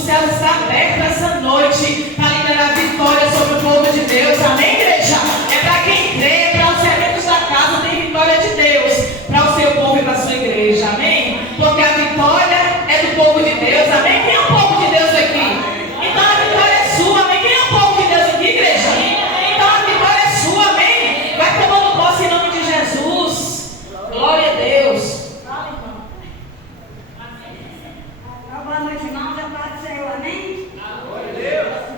O céu está aberto essa noite para liberar vitória sobre o povo de Deus. Amém, igreja? É para quem crê, para os serventes da casa, tem vitória de Deus para o seu povo e para a sua igreja. Amém? Porque a vitória é do povo de Deus. Amém? Quem é o povo de Deus aqui? Então a vitória é sua. Amém? Quem é o povo de Deus aqui, igreja? Então a vitória é sua. Amém? Vai tomando posse em nome de Jesus. Glória a Deus. Boa noite, irmãos. A paz do Senhor. Amém? Glória a Deus.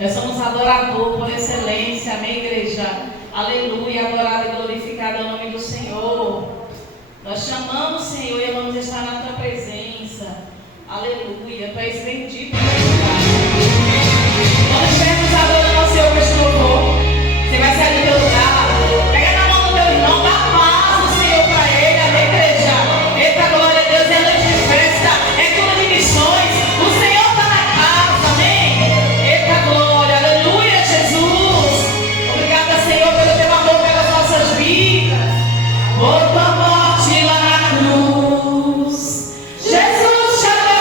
Nós somos adorador por excelência, amém, igreja? Aleluia, adorado e glorificado é o nome do Senhor. Nós chamamos, Senhor, e vamos estar na tua presença. Aleluia, tu és bendito. Quando estivermos adorando ao Senhor com este louvor, você vai sair do teu lugar, pega na mão do teu irmão, dá paz do Senhor para ele, amém, igreja? Eita, glória a Deus, é noite de festa, é culto de missões, o Senhor está na casa, amém? Eita, glória, aleluia, Jesus. Obrigada, Senhor, pelo teu amor pelas nossas vidas. Por tua morte lá na cruz, Jesus, te adorei.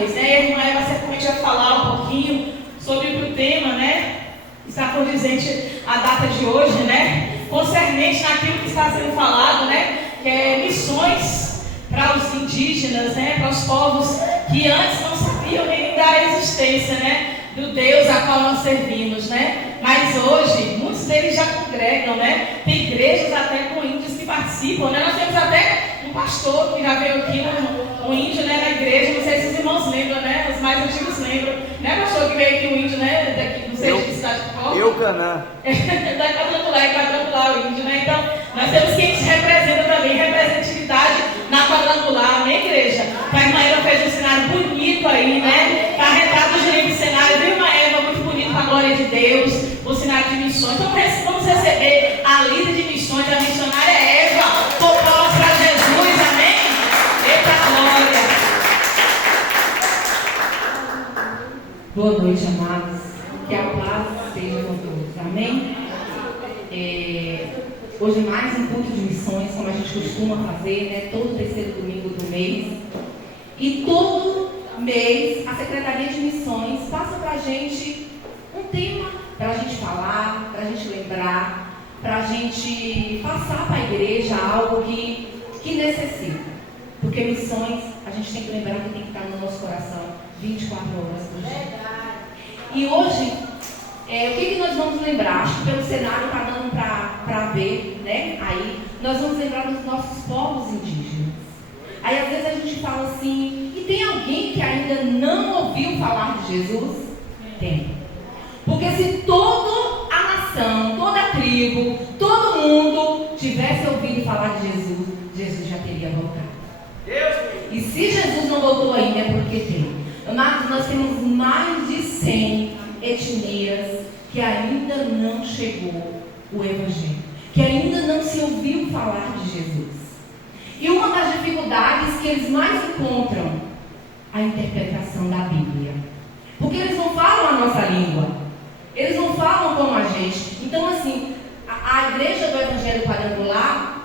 vez, né? E a irmã Eva certamente vai falar um pouquinho sobre o tema, né? Está condizente a data de hoje, né? Concernente naquilo que está sendo falado, né? Que é missões para os indígenas, né? Para os povos que antes não sabiam nem da existência, né? Do Deus a qual nós servimos, né? Mas hoje, muitos deles já congregam, né? Tem igrejas até com índios que participam, né? Nós temos até um pastor que já veio aqui, um índio, né, na igreja, não sei se os irmãos lembram, né? Os mais antigos lembram, né, pastor, que veio aqui um índio, né? Daqui, não sei de que cidade de qual. Eucanã. Da quadrangular, o índio, né? Então, nós temos quem se representa também, representatividade na quadrangular, né, igreja? A irmã Eva fez um cenário bonito aí, né? Está retado de livro cenário, viu, irmã Eva? Muito bonito, com a glória de Deus, o cenário de missões. Então, vamos receber a líder de missões, a missionária Eva, por palmas para Jesus, amém? Eita glória! Boa noite, amados. Que a paz esteja com todos, amém? Hoje é mais um culto de missões, como a gente costuma fazer, né? Todo terceiro domingo do mês. E todo mês a Secretaria de Missões passa para a gente um tema para a gente falar, para a gente lembrar, para a gente passar para a igreja algo que necessita. Porque missões, a gente tem que lembrar que tem que estar no nosso coração 24 horas por dia. E hoje, o que nós vamos lembrar? Acho que pelo cenário está dando para ver, né? Aí, nós vamos lembrar dos nossos povos indígenas. Aí, às vezes, a gente fala assim, e tem alguém que ainda não ouviu falar de Jesus? Tem. Porque se toda a nação, toda a tribo, todo mundo tivesse ouvido falar de Jesus, Jesus já teria voltado. E se Jesus não voltou ainda, é porque tem. Amados, nós temos mais de 100 etnias que ainda não chegou o Evangelho, que ainda não se ouviu falar de Jesus. E uma das dificuldades que eles mais encontram, a interpretação da Bíblia. Porque eles não falam a nossa língua, eles não falam como a gente. Então, assim, a igreja do Evangelho Quadrangular,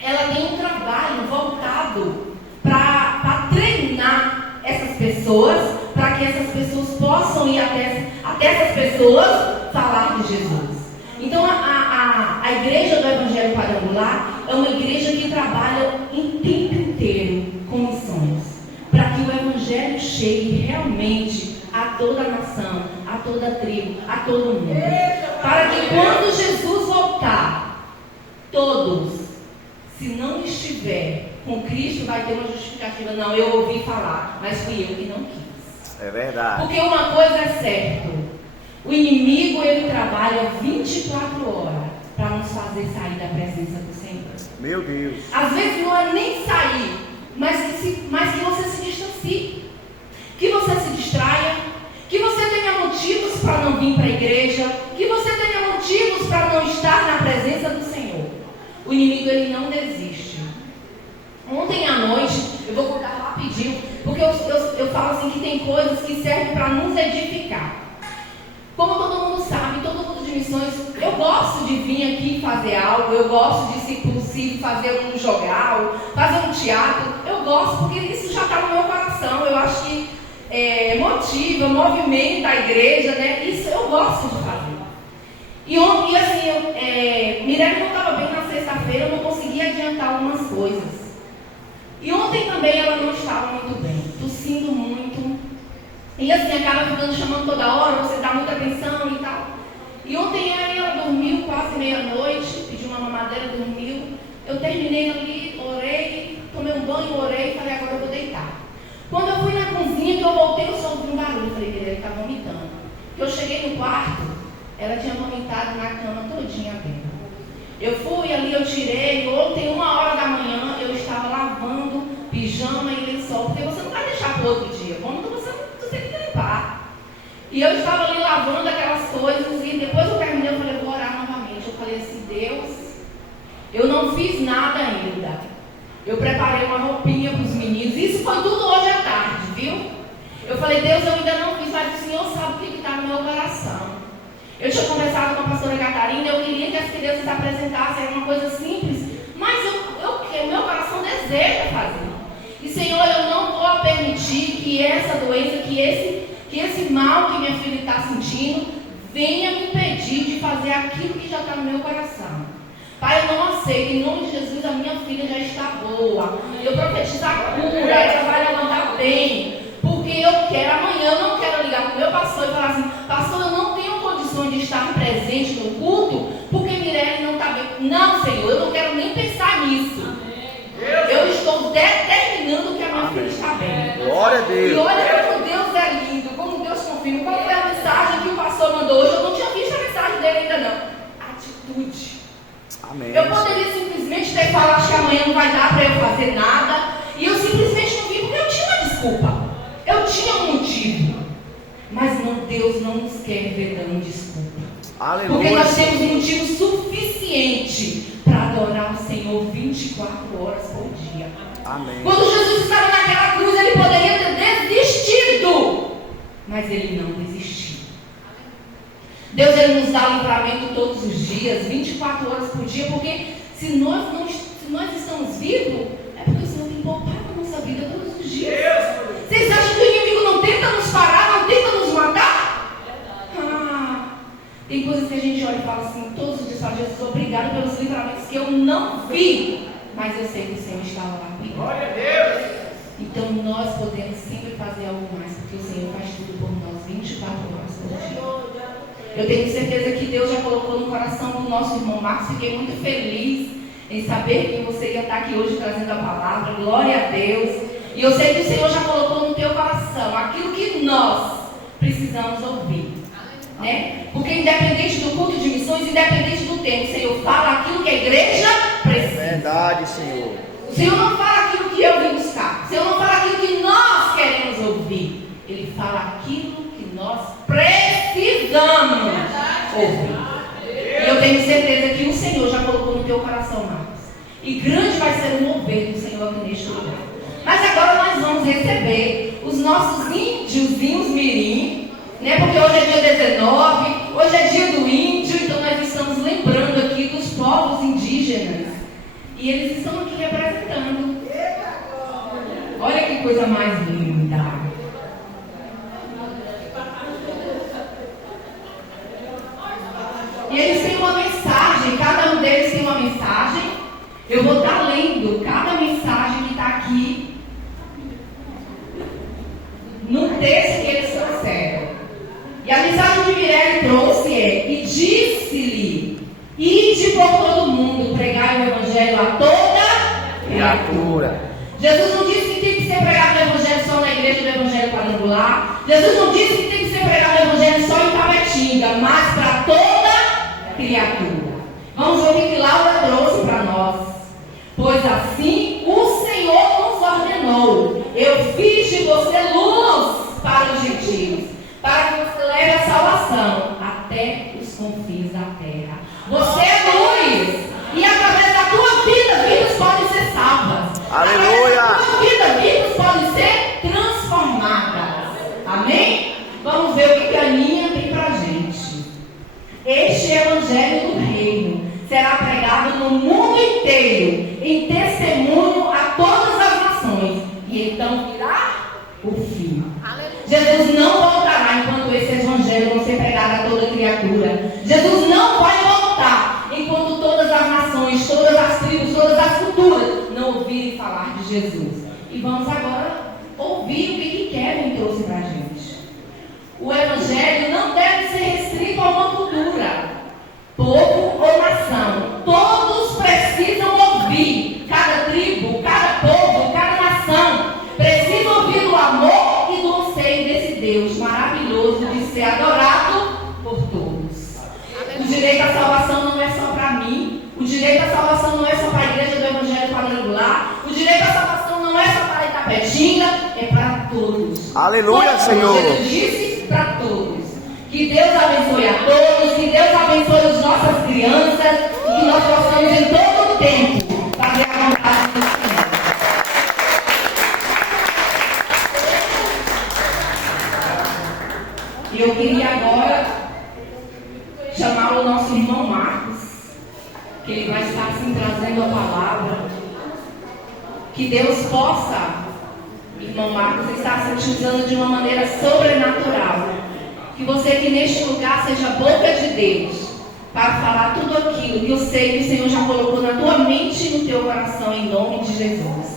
ela tem um trabalho voltado para treinar essas pessoas, para que essas pessoas possam ir até essas pessoas falar de Jesus. Então a igreja do Evangelho Quadrangular é uma igreja que trabalha em tempo inteiro com missões, para que o Evangelho chegue realmente a toda a nação, a toda a tribo, a todo mundo. Para que quando Jesus voltar, todos, se não estiver com Cristo, vai ter uma justificativa. Não, eu ouvi falar, mas fui eu que não quis. É verdade. Porque uma coisa é certa, o inimigo, ele trabalha 24 horas para nos fazer sair da presença do Senhor. Meu Deus. Às vezes não é nem sair, mas que você se distancie, que você se distraia, que você tenha motivos para não vir para a igreja, que você tenha motivos para não estar na presença do Senhor. O inimigo, ele não desiste. Ontem à noite, eu vou contar rapidinho, porque eu falo assim que tem coisas que servem para nos edificar. Como todo mundo sabe, todo mundo de missões, eu gosto de vir aqui fazer algo, eu gosto de, se possível, fazer um jogal, fazer um teatro. Eu gosto porque isso já está no meu coração. Eu acho que motiva, movimenta a igreja, né? Isso eu gosto de fazer. E assim, Mirella não estava bem na sexta-feira, eu não conseguia adiantar algumas coisas. E ontem também ela não estava muito bem, tossindo muito. E assim, acaba ficando chamando toda hora, você dá muita atenção e tal. E ontem ela dormiu quase meia-noite, pediu uma mamadeira, dormiu. Eu terminei ali, orei, tomei um banho, orei e falei, agora eu vou deitar. Quando eu fui na cozinha, que eu voltei, eu só ouvi um barulho. Eu falei, ele está vomitando. Eu cheguei no quarto, ela tinha vomitado na cama todinha bem. Eu fui ali, eu tirei. Ontem, 1h da manhã, eu estava lavando pijama e lençol, porque você não vai deixar para outro dia. Quando você tem que limpar. E eu estava ali lavando aquelas coisas e depois eu terminei, eu falei, eu vou orar novamente. Eu falei assim, Deus, eu não fiz nada ainda. Eu preparei uma roupinha para os meninos. Isso foi tudo hoje à tarde, viu? Eu falei, Deus, eu ainda não fiz, mas o Senhor sabe o que está no meu coração. Eu tinha conversado com a pastora Catarina, eu queria que as crianças se apresentassem, era uma coisa simples, mas o meu coração deseja fazer. E Senhor, eu não vou permitir que que essa doença, que esse mal que minha filha está sentindo, venha me impedir de fazer aquilo que já está no meu coração. Pai, eu não aceito, em nome de Jesus, a minha filha já está boa. Eu profetizo a cura, ela vai levantar bem. Porque eu quero, amanhã eu não quero ligar para o meu pastor e falar assim: pastor, eu não tenho condições de estar presente no culto, porque Mirelle não está bem. Não, Senhor, eu não quero nem pensar nisso. Eu estou determinando que a minha filha está bem. Glória a Deus. E olha como Deus é lindo, como Deus confirma. Qual foi a mensagem que o pastor mandou hoje? Eu não tinha visto a mensagem dele ainda não. Atitude. Amém. Eu poderia simplesmente ter falado que amanhã não vai dar para eu fazer nada. E eu simplesmente não vim porque eu tinha uma desculpa. Eu tinha um motivo. Mas não, Deus não nos quer ver dando desculpa. Aleluia. Porque nós temos um motivo suficiente para adorar o Senhor 24 horas por dia. Amém. Quando Jesus estava naquela cruz, ele poderia ter desistido. Mas ele não desistiu. Deus, ele nos dá livramento todos os dias, 24 horas por dia, porque se nós estamos vivos, é porque o Senhor tem poupado a nossa vida todos os dias. Vocês acham que o inimigo não tenta nos parar, não tenta nos matar? Tem coisas que a gente olha e fala assim, todos os dias, fala: Jesus, obrigado pelos livramentos que eu não vi, mas eu sei que o Senhor estava lá comigo. Glória a Deus. Então nós podemos sempre fazer algo mais, porque o Senhor faz tudo por nós 24 horas por dia. Eu tenho certeza que Deus já colocou no coração do nosso irmão Marcos. Fiquei muito feliz em saber que você ia estar aqui hoje trazendo a palavra. Glória a Deus. E eu sei que o Senhor já colocou no teu coração aquilo que nós precisamos ouvir, né? Porque independente do culto de missões, independente do tempo, o Senhor fala aquilo que a igreja precisa. Verdade, Senhor. O Senhor não fala aquilo que eu vim buscar. O Senhor não fala aquilo que nós queremos ouvir. Ele fala aquilo que nós precisamos ouvir. E eu tenho certeza que o Senhor já colocou no teu coração, Marcos. E grande vai ser o mover do Senhor aqui neste lugar. Mas agora nós vamos receber os nossos índiozinhos mirim, né? Porque hoje é dia 19, hoje é dia do índio, então nós estamos lembrando aqui dos povos indígenas. E eles estão aqui representando. Olha que coisa mais linda. E eles têm uma mensagem, cada um deles tem uma mensagem. Eu vou estar lendo cada mensagem que está aqui no texto que eles trouxeram. E a mensagem que Mirelle trouxe é: e disse-lhe, ide por todo mundo, pregai o evangelho a toda criatura. Jesus não disse que tem que ser pregado o evangelho só na igreja do evangelho quadrangular. Jesus não disse que tem que ser pregado o evangelho só em Tabetinga, mas para toda criatura. Vamos ver o que Laura trouxe para nós. Pois assim o Senhor nos ordenou: eu fiz de você luz para os gentios, para que você leve a salvação até os confins da terra. Você é luz, e através da tua vida, vidas podem ser salvas. Aleluia! Através da tua vida, vidas podem ser transformadas. Amém? Vamos ver o que a Aninha tem pra gente. Este evangelho do reino será pregado no mundo inteiro, em testemunho a todas as nações, e então virá o fim. Jesus não voltará enquanto esse evangelho não ser pregado a toda criatura. Jesus não vai voltar enquanto todas as nações, todas as tribos, todas as culturas não ouvirem falar de Jesus. E vamos agora ouvir o que Kevin trouxe para a gente. O evangelho não deve ser restrito a uma cultura, povo ou nação. Todos precisam ouvir. Cada tribo, cada povo, cada nação precisa ouvir o amor e do anseio desse Deus maravilhoso de ser adorado por todos. O direito à salvação não é só para mim. O direito à salvação não é só para a igreja do evangelho quadrangular. O direito à salvação não é só para Itapetinga, é para todos. Aleluia, Senhor. Jesus disse para todos. Que Deus abençoe a todos, que Deus abençoe as nossas crianças, e que nós possamos em todo o tempo fazer a vontade do Senhor. E eu queria agora chamar o nosso irmão Marcos, que ele vai estar assim trazendo a palavra. Que Deus possa irmão Marcos, está te usando de uma maneira sobrenatural. Que você aqui neste lugar seja a boca de Deus para falar tudo aquilo que eu sei que o Senhor já colocou na tua mente e no teu coração, em nome de Jesus.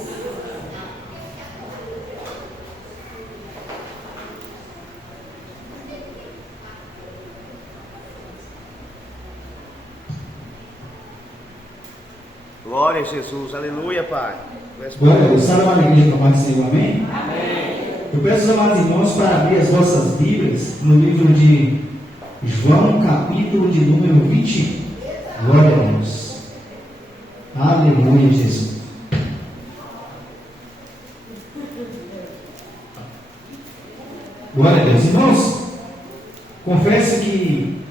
Glória a Jesus. Aleluia, Pai. Glória a Deus. Sabe uma alegria para o Senhor, amém? Amém. Eu peço aos amados irmãos para abrir as vossas Bíblias no livro de João, capítulo de número 20. Glória a Deus. Aleluia, Jesus. Glória a Deus. Irmãos, confesso que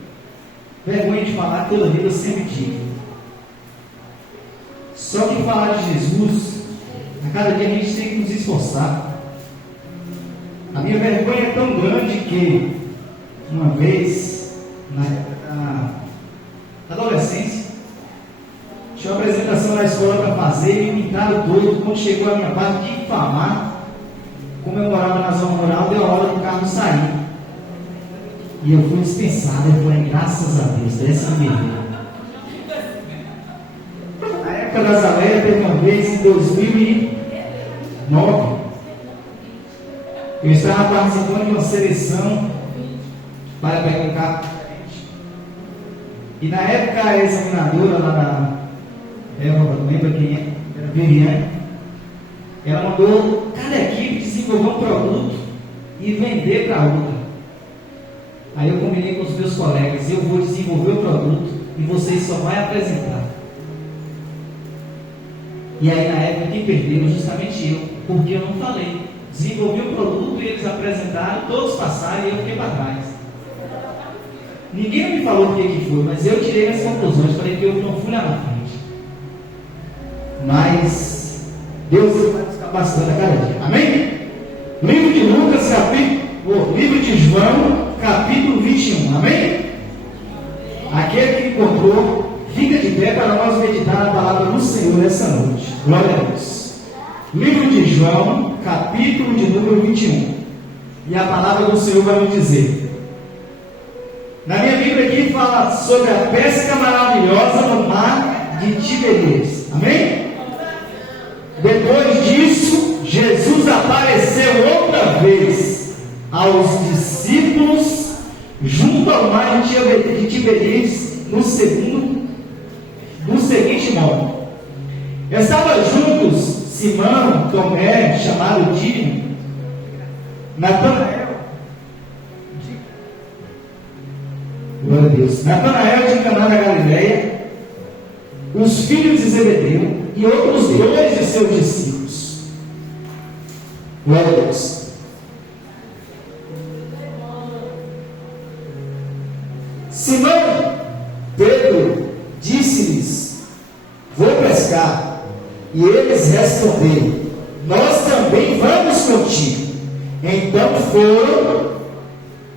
vergonha de falar, toda vida eu sempre tive. Só que falar de Jesus, a cada dia a gente tem que nos esforçar. A minha vergonha é tão grande que, uma vez, na adolescência, tinha uma apresentação na escola para fazer e me pintaram todo. Quando chegou a minha parte de difamar, como eu morava na zona rural, deu a hora do carro sair. E eu fui dispensado. Eu falei, graças a Deus, dessa vez. Das Aléias, teve uma vez em 2009, eu estava participando de uma seleção para pegar um carro diferente. E na época a examinadora lá da não lembro quem é, era Viviane, ela mandou cada equipe desenvolver um produto e vender para outra. Aí eu combinei com os meus colegas, eu vou desenvolver o produto e vocês só vão apresentar. E aí na época quem perdeu justamente eu, porque eu não falei. Desenvolvi o produto e eles apresentaram, todos passaram e eu fiquei para trás. Ninguém me falou o que foi, mas eu tirei as conclusões, falei que eu não fui lá na frente. Mas Deus vai nos capacitando a cada dia. Amém? Livro de Lucas, livro de João, capítulo 21. Amém? Aquele que encontrou, fica de pé para nós meditar a palavra do Senhor nessa noite. Glória a Deus. Livro de João, capítulo de número 21. E a palavra do Senhor vai nos dizer. Na minha Bíblia aqui fala sobre a pesca maravilhosa no mar de Tiberíades. Amém? Depois disso, Jesus apareceu outra vez aos discípulos junto ao mar de Tiberíades no seguinte modo. Estavam juntos Simão, Tomé, chamado Dídimo, Natanael, glória a Deus, Natanael de Caná da Galileia, os filhos de Zebedeu e outros 2 de seus discípulos. Glória a Deus. Simão Pedro disse-lhes: vou pescar. E eles responderam: nós também vamos contigo. Então foram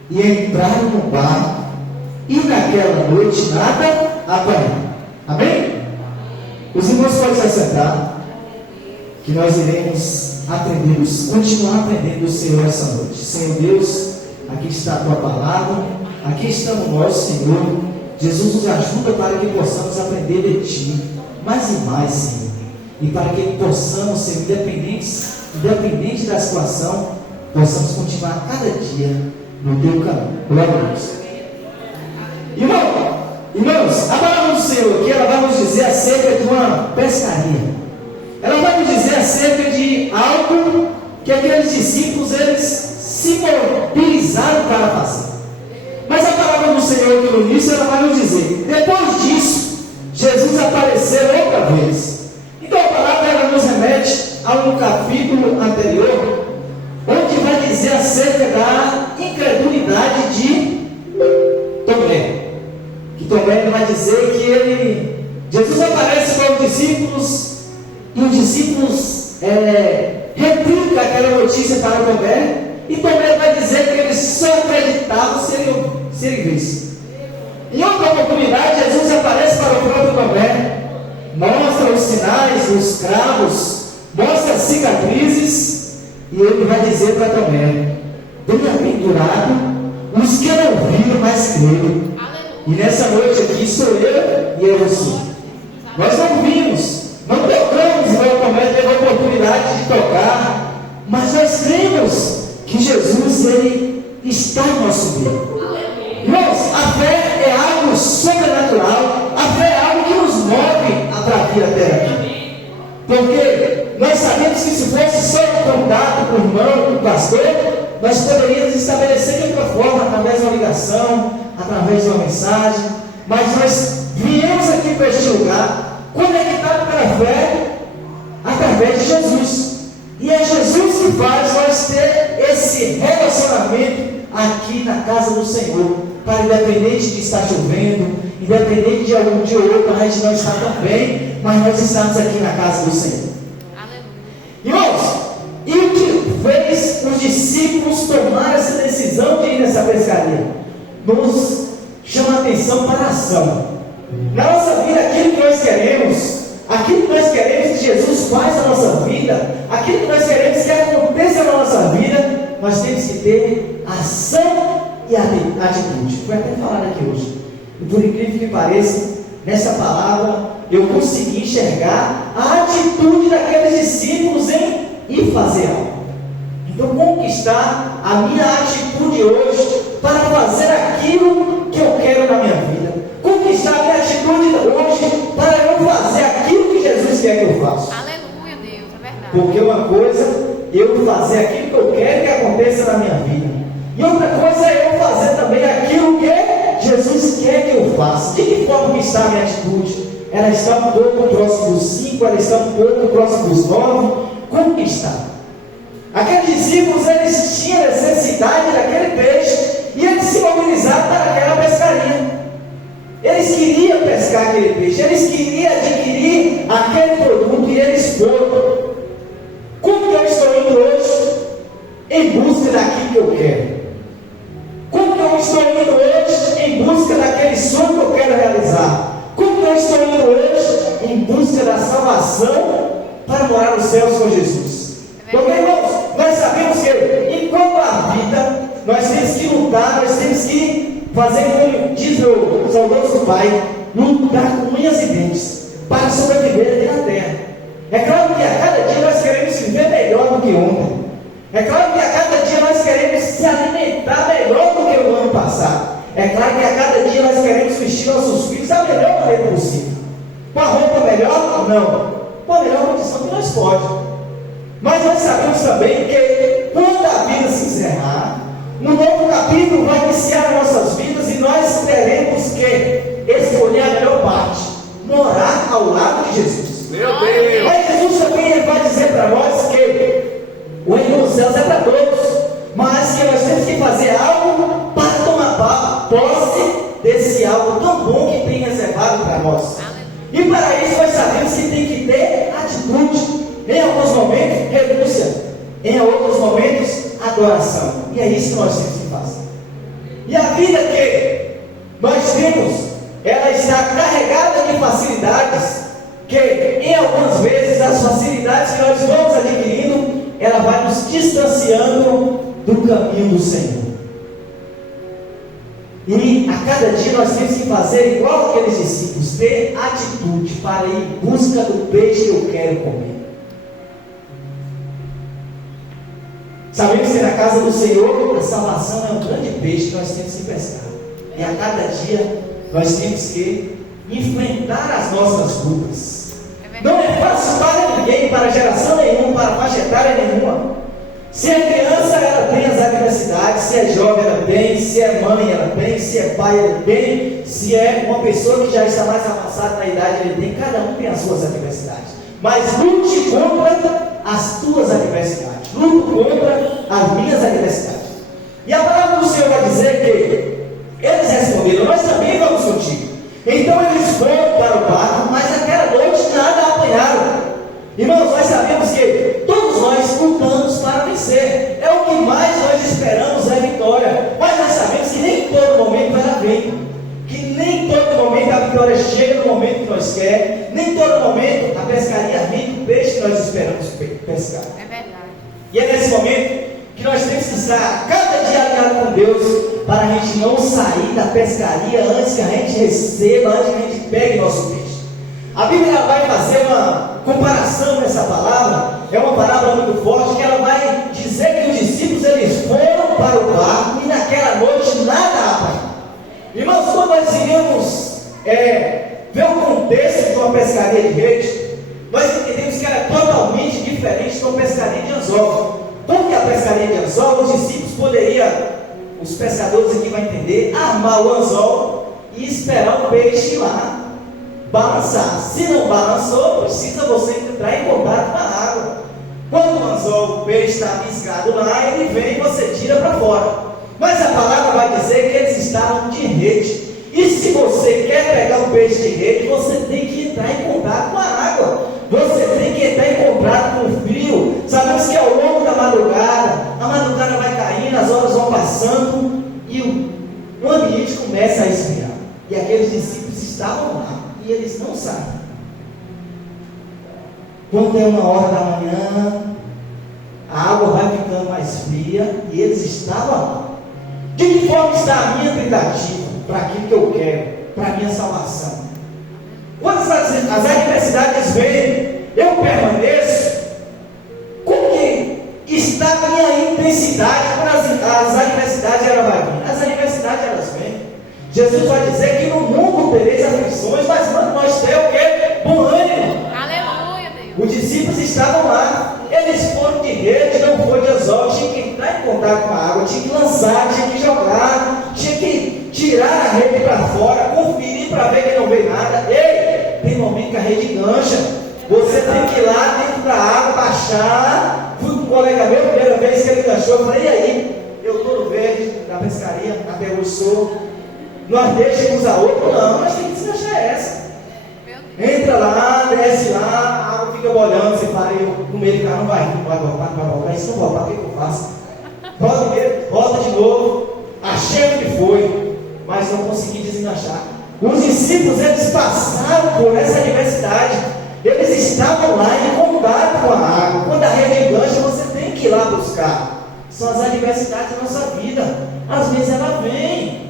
e entraram no barco, e naquela noite nada apanharam. Amém? Os irmãos podem se assentar, que nós iremos aprender, continuar aprendendo do Senhor essa noite. Senhor Deus, aqui está a tua palavra, aqui estamos nós, Senhor. Jesus nos ajuda para que possamos aprender de ti mais e mais, Senhor. E para que possamos ser independente da situação, possamos continuar cada dia no teu caminho. Glória a Deus. Irmãos, a palavra do Senhor aqui, ela vai nos dizer acerca de uma pescaria. Ela vai nos dizer acerca de algo que aqueles discípulos, eles se mobilizaram para fazer. Mas a palavra do Senhor aqui no início, ela vai nos dizer, depois disso, Jesus apareceu outra vez. Então a palavra ela nos remete a um capítulo anterior, onde vai dizer acerca da incredulidade de Tomé. Que Tomé vai dizer que Jesus aparece para os discípulos, e os discípulos replicam aquela notícia para Tomé, e Tomé vai dizer que eles só acreditavam se ele visse. Em outra oportunidade, Jesus aparece para o próprio Tomé, mostra os sinais dos cravos, mostra as cicatrizes, e E ele vai dizer para Tomé: bem-aventurado os que não viram, mas creram. E nessa noite aqui sou eu e é você. Nós não vimos, não tocamos, igual Tomé teve a oportunidade de tocar, mas nós cremos que Jesus, ele está no nosso meio. Irmãos, a fé é algo sobrenatural, a fé é algo que nos move a vir até aqui. Porque nós sabemos que se fosse só um contato com o irmão, com o pastor, nós poderíamos estabelecer de outra forma, através de uma ligação, através de uma mensagem, mas nós viemos aqui para este lugar, conectado pela fé, através de Jesus. E é Jesus que faz nós ter esse relacionamento aqui na casa do Senhor, para independente de estar chovendo, independente de algum dia ou outro, a gente não está tão bem, mas nós estamos aqui na casa do Senhor. Irmãos, e o que fez os discípulos tomar essa decisão de ir nessa pescaria? Nos chama a atenção para a ação. Na nossa vida, aquilo que nós queremos que Jesus faz na nossa vida, aquilo que nós queremos que aconteça na nossa vida, nós temos que ter ação e atitude. Foi até falado aqui hoje. E por incrível que pareça, nessa palavra eu consegui enxergar a atitude daqueles discípulos em ir fazer algo. Então, como que está a minha atitude hoje para fazer aquilo que eu quero na minha vida? Como que está a minha atitude hoje para eu fazer aquilo que Jesus quer que eu faça? Aleluia, Deus, é verdade. Porque uma coisa eu fazer aquilo que eu quero que aconteça na minha vida, e outra coisa é eu fazer também aquilo que Jesus quer que eu faça. De que forma que está a minha atitude? Ela está um pouco próximo dos 5, ela está um pouco próximo dos 9. Como que está? Aqueles discípulos, eles tinham necessidade daquele peixe e eles se mobilizaram para aquela pescaria. Eles queriam pescar aquele peixe, eles queriam adquirir aquele produto e eles foram. Como que eu estou indo hoje em busca daquilo que eu quero? Como que eu estou indo hoje em busca daquele sonho que eu quero realizar? Como que eu estou indo hoje em busca da salvação para morar nos céus com Jesus? Porque, irmãos, nós sabemos que enquanto a vida, nós temos que lutar, nós temos que fazer como diz o saudoso pai, lutar com unhas e dentes para sobreviver aqui na terra. É claro que a cada dia nós queremos viver melhor do que ontem. É claro que a cada dia nós queremos se alimentar melhor do que o ano passado. É claro que a cada dia nós queremos vestir nossos filhos da melhor maneira possível. Com a roupa melhor? Não. Com a melhor condição que nós podemos. Mas nós sabemos também que quando a vida se encerrar, um novo capítulo vai iniciar nas nossas vidas e nós teremos que escolher a melhor parte, morar ao lado de Jesus. Meu Deus! Mas Jesus também vai dizer para nós que o reino dos céus é para todos, mas que nós temos que fazer algo para tomar posse desse algo tão bom que tem reservado para nós. E para isso nós sabemos que tem que ter atitude. Em alguns momentos, renúncia. Em outros momentos, adoração. E é isso que nós temos que fazer. E a vida que nós temos, ela está carregada de facilidades, que em algumas vezes as facilidades que nós vamos adquirindo, ela vai nos distanciando do caminho do Senhor. E a cada dia nós temos que fazer igual aqueles discípulos, ter atitude para ir em busca do peixe que eu quero comer. Sabemos que na casa do Senhor a salvação é um grande peixe que nós temos que pescar. E a cada dia nós temos que enfrentar as nossas lutas. Não é fácil para ninguém, para geração nenhuma, para faixa etária nenhuma. Se é criança, ela tem as adversidades. Se é jovem, ela tem. Se é mãe, ela tem. Se é pai, ela tem. Se é uma pessoa que já está mais avançada na idade, ele tem. Cada um tem as suas adversidades. Mas lute contra as tuas adversidades. Luto contra as minhas adversidades. E a palavra do Senhor vai dizer que eles responderam: nós também vamos contigo. Então eles foram para o barco, mas naquela noite nada apanharam. Irmãos, nós sabemos que todos nós lutamos para vencer. É o que mais nós esperamos, é a vitória. Mas nós sabemos que nem todo momento ela vem. Que nem todo momento a vitória chega no momento que nós queremos. Nem todo momento a pescaria vem do peixe que nós esperamos pescar. É verdade. E é nesse momento estar cada dia alinhado com Deus, para a gente não sair da pescaria antes que a gente receba, antes que a gente pegue nosso peixe. A Bíblia vai fazer uma comparação nessa palavra, é uma palavra muito forte, que ela vai dizer que os discípulos eles foram para o barco e naquela noite nada apanharam. Irmãos, quando nós iremos ver o contexto de uma pescaria de rede, nós entendemos que ela é totalmente diferente de uma pescaria de anzol. Porque a pescaria de anzol, os discípulos poderiam, os pescadores aqui vão entender, armar o anzol e esperar o peixe lá balançar. Se não balançou, precisa você entrar em contato com a água. Quando o anzol, o peixe está fisgado lá, ele vem e você tira para fora. Mas a palavra vai dizer que eles estavam de rede. E se você quer pegar o peixe de rede, você tem que entrar em contato com a água. Você tem que entrar em contato com o frio. Sabemos que ao longo da madrugada, a madrugada vai caindo, as horas vão passando e o ambiente começa a esfriar. E aqueles discípulos estavam lá e eles não sabem. Quando é 1h da manhã, a água vai ficando mais fria e eles estavam lá. De que forma está a minha tentativa para aquilo que eu quero, para a minha salvação? Quando as adversidades vêm, eu permaneço. Como que está a minha intensidade quando as adversidades elas vão vir? As adversidades elas vêm. Jesus vai dizer que no mundo tereis aflições, mas nós temos o quê? Bom ânimo. Aleluia, Deus. Os discípulos estavam lá, eles foram de rede, não foi de anzol, tinha que entrar em contato com a água, tinha que lançar, tinha que jogar, tinha que tirar a rede para fora, conferir para ver que não veio nada. Ei, tem momento que a rede gancha, você tem que ir lá dentro da água, baixar. Fui com um colega meu, primeira vez que ele ganchou, eu falei, e aí? Eu estou no verde da pescaria, até hoje sou. Nós deixamos a outra, não, nós temos que desganchar essa. Entra lá, desce lá, a água fica bolhando, você fala, eu no meio do carro não vai voltar, isso não voltar, o que eu faço? Volta de novo, achei que foi, mas não consegui desenganchar. Os discípulos, eles passaram por essa adversidade, eles estavam lá em contato com a água. Quando a rede engancha, você tem que ir lá buscar. São as adversidades da nossa vida. Às vezes ela vem.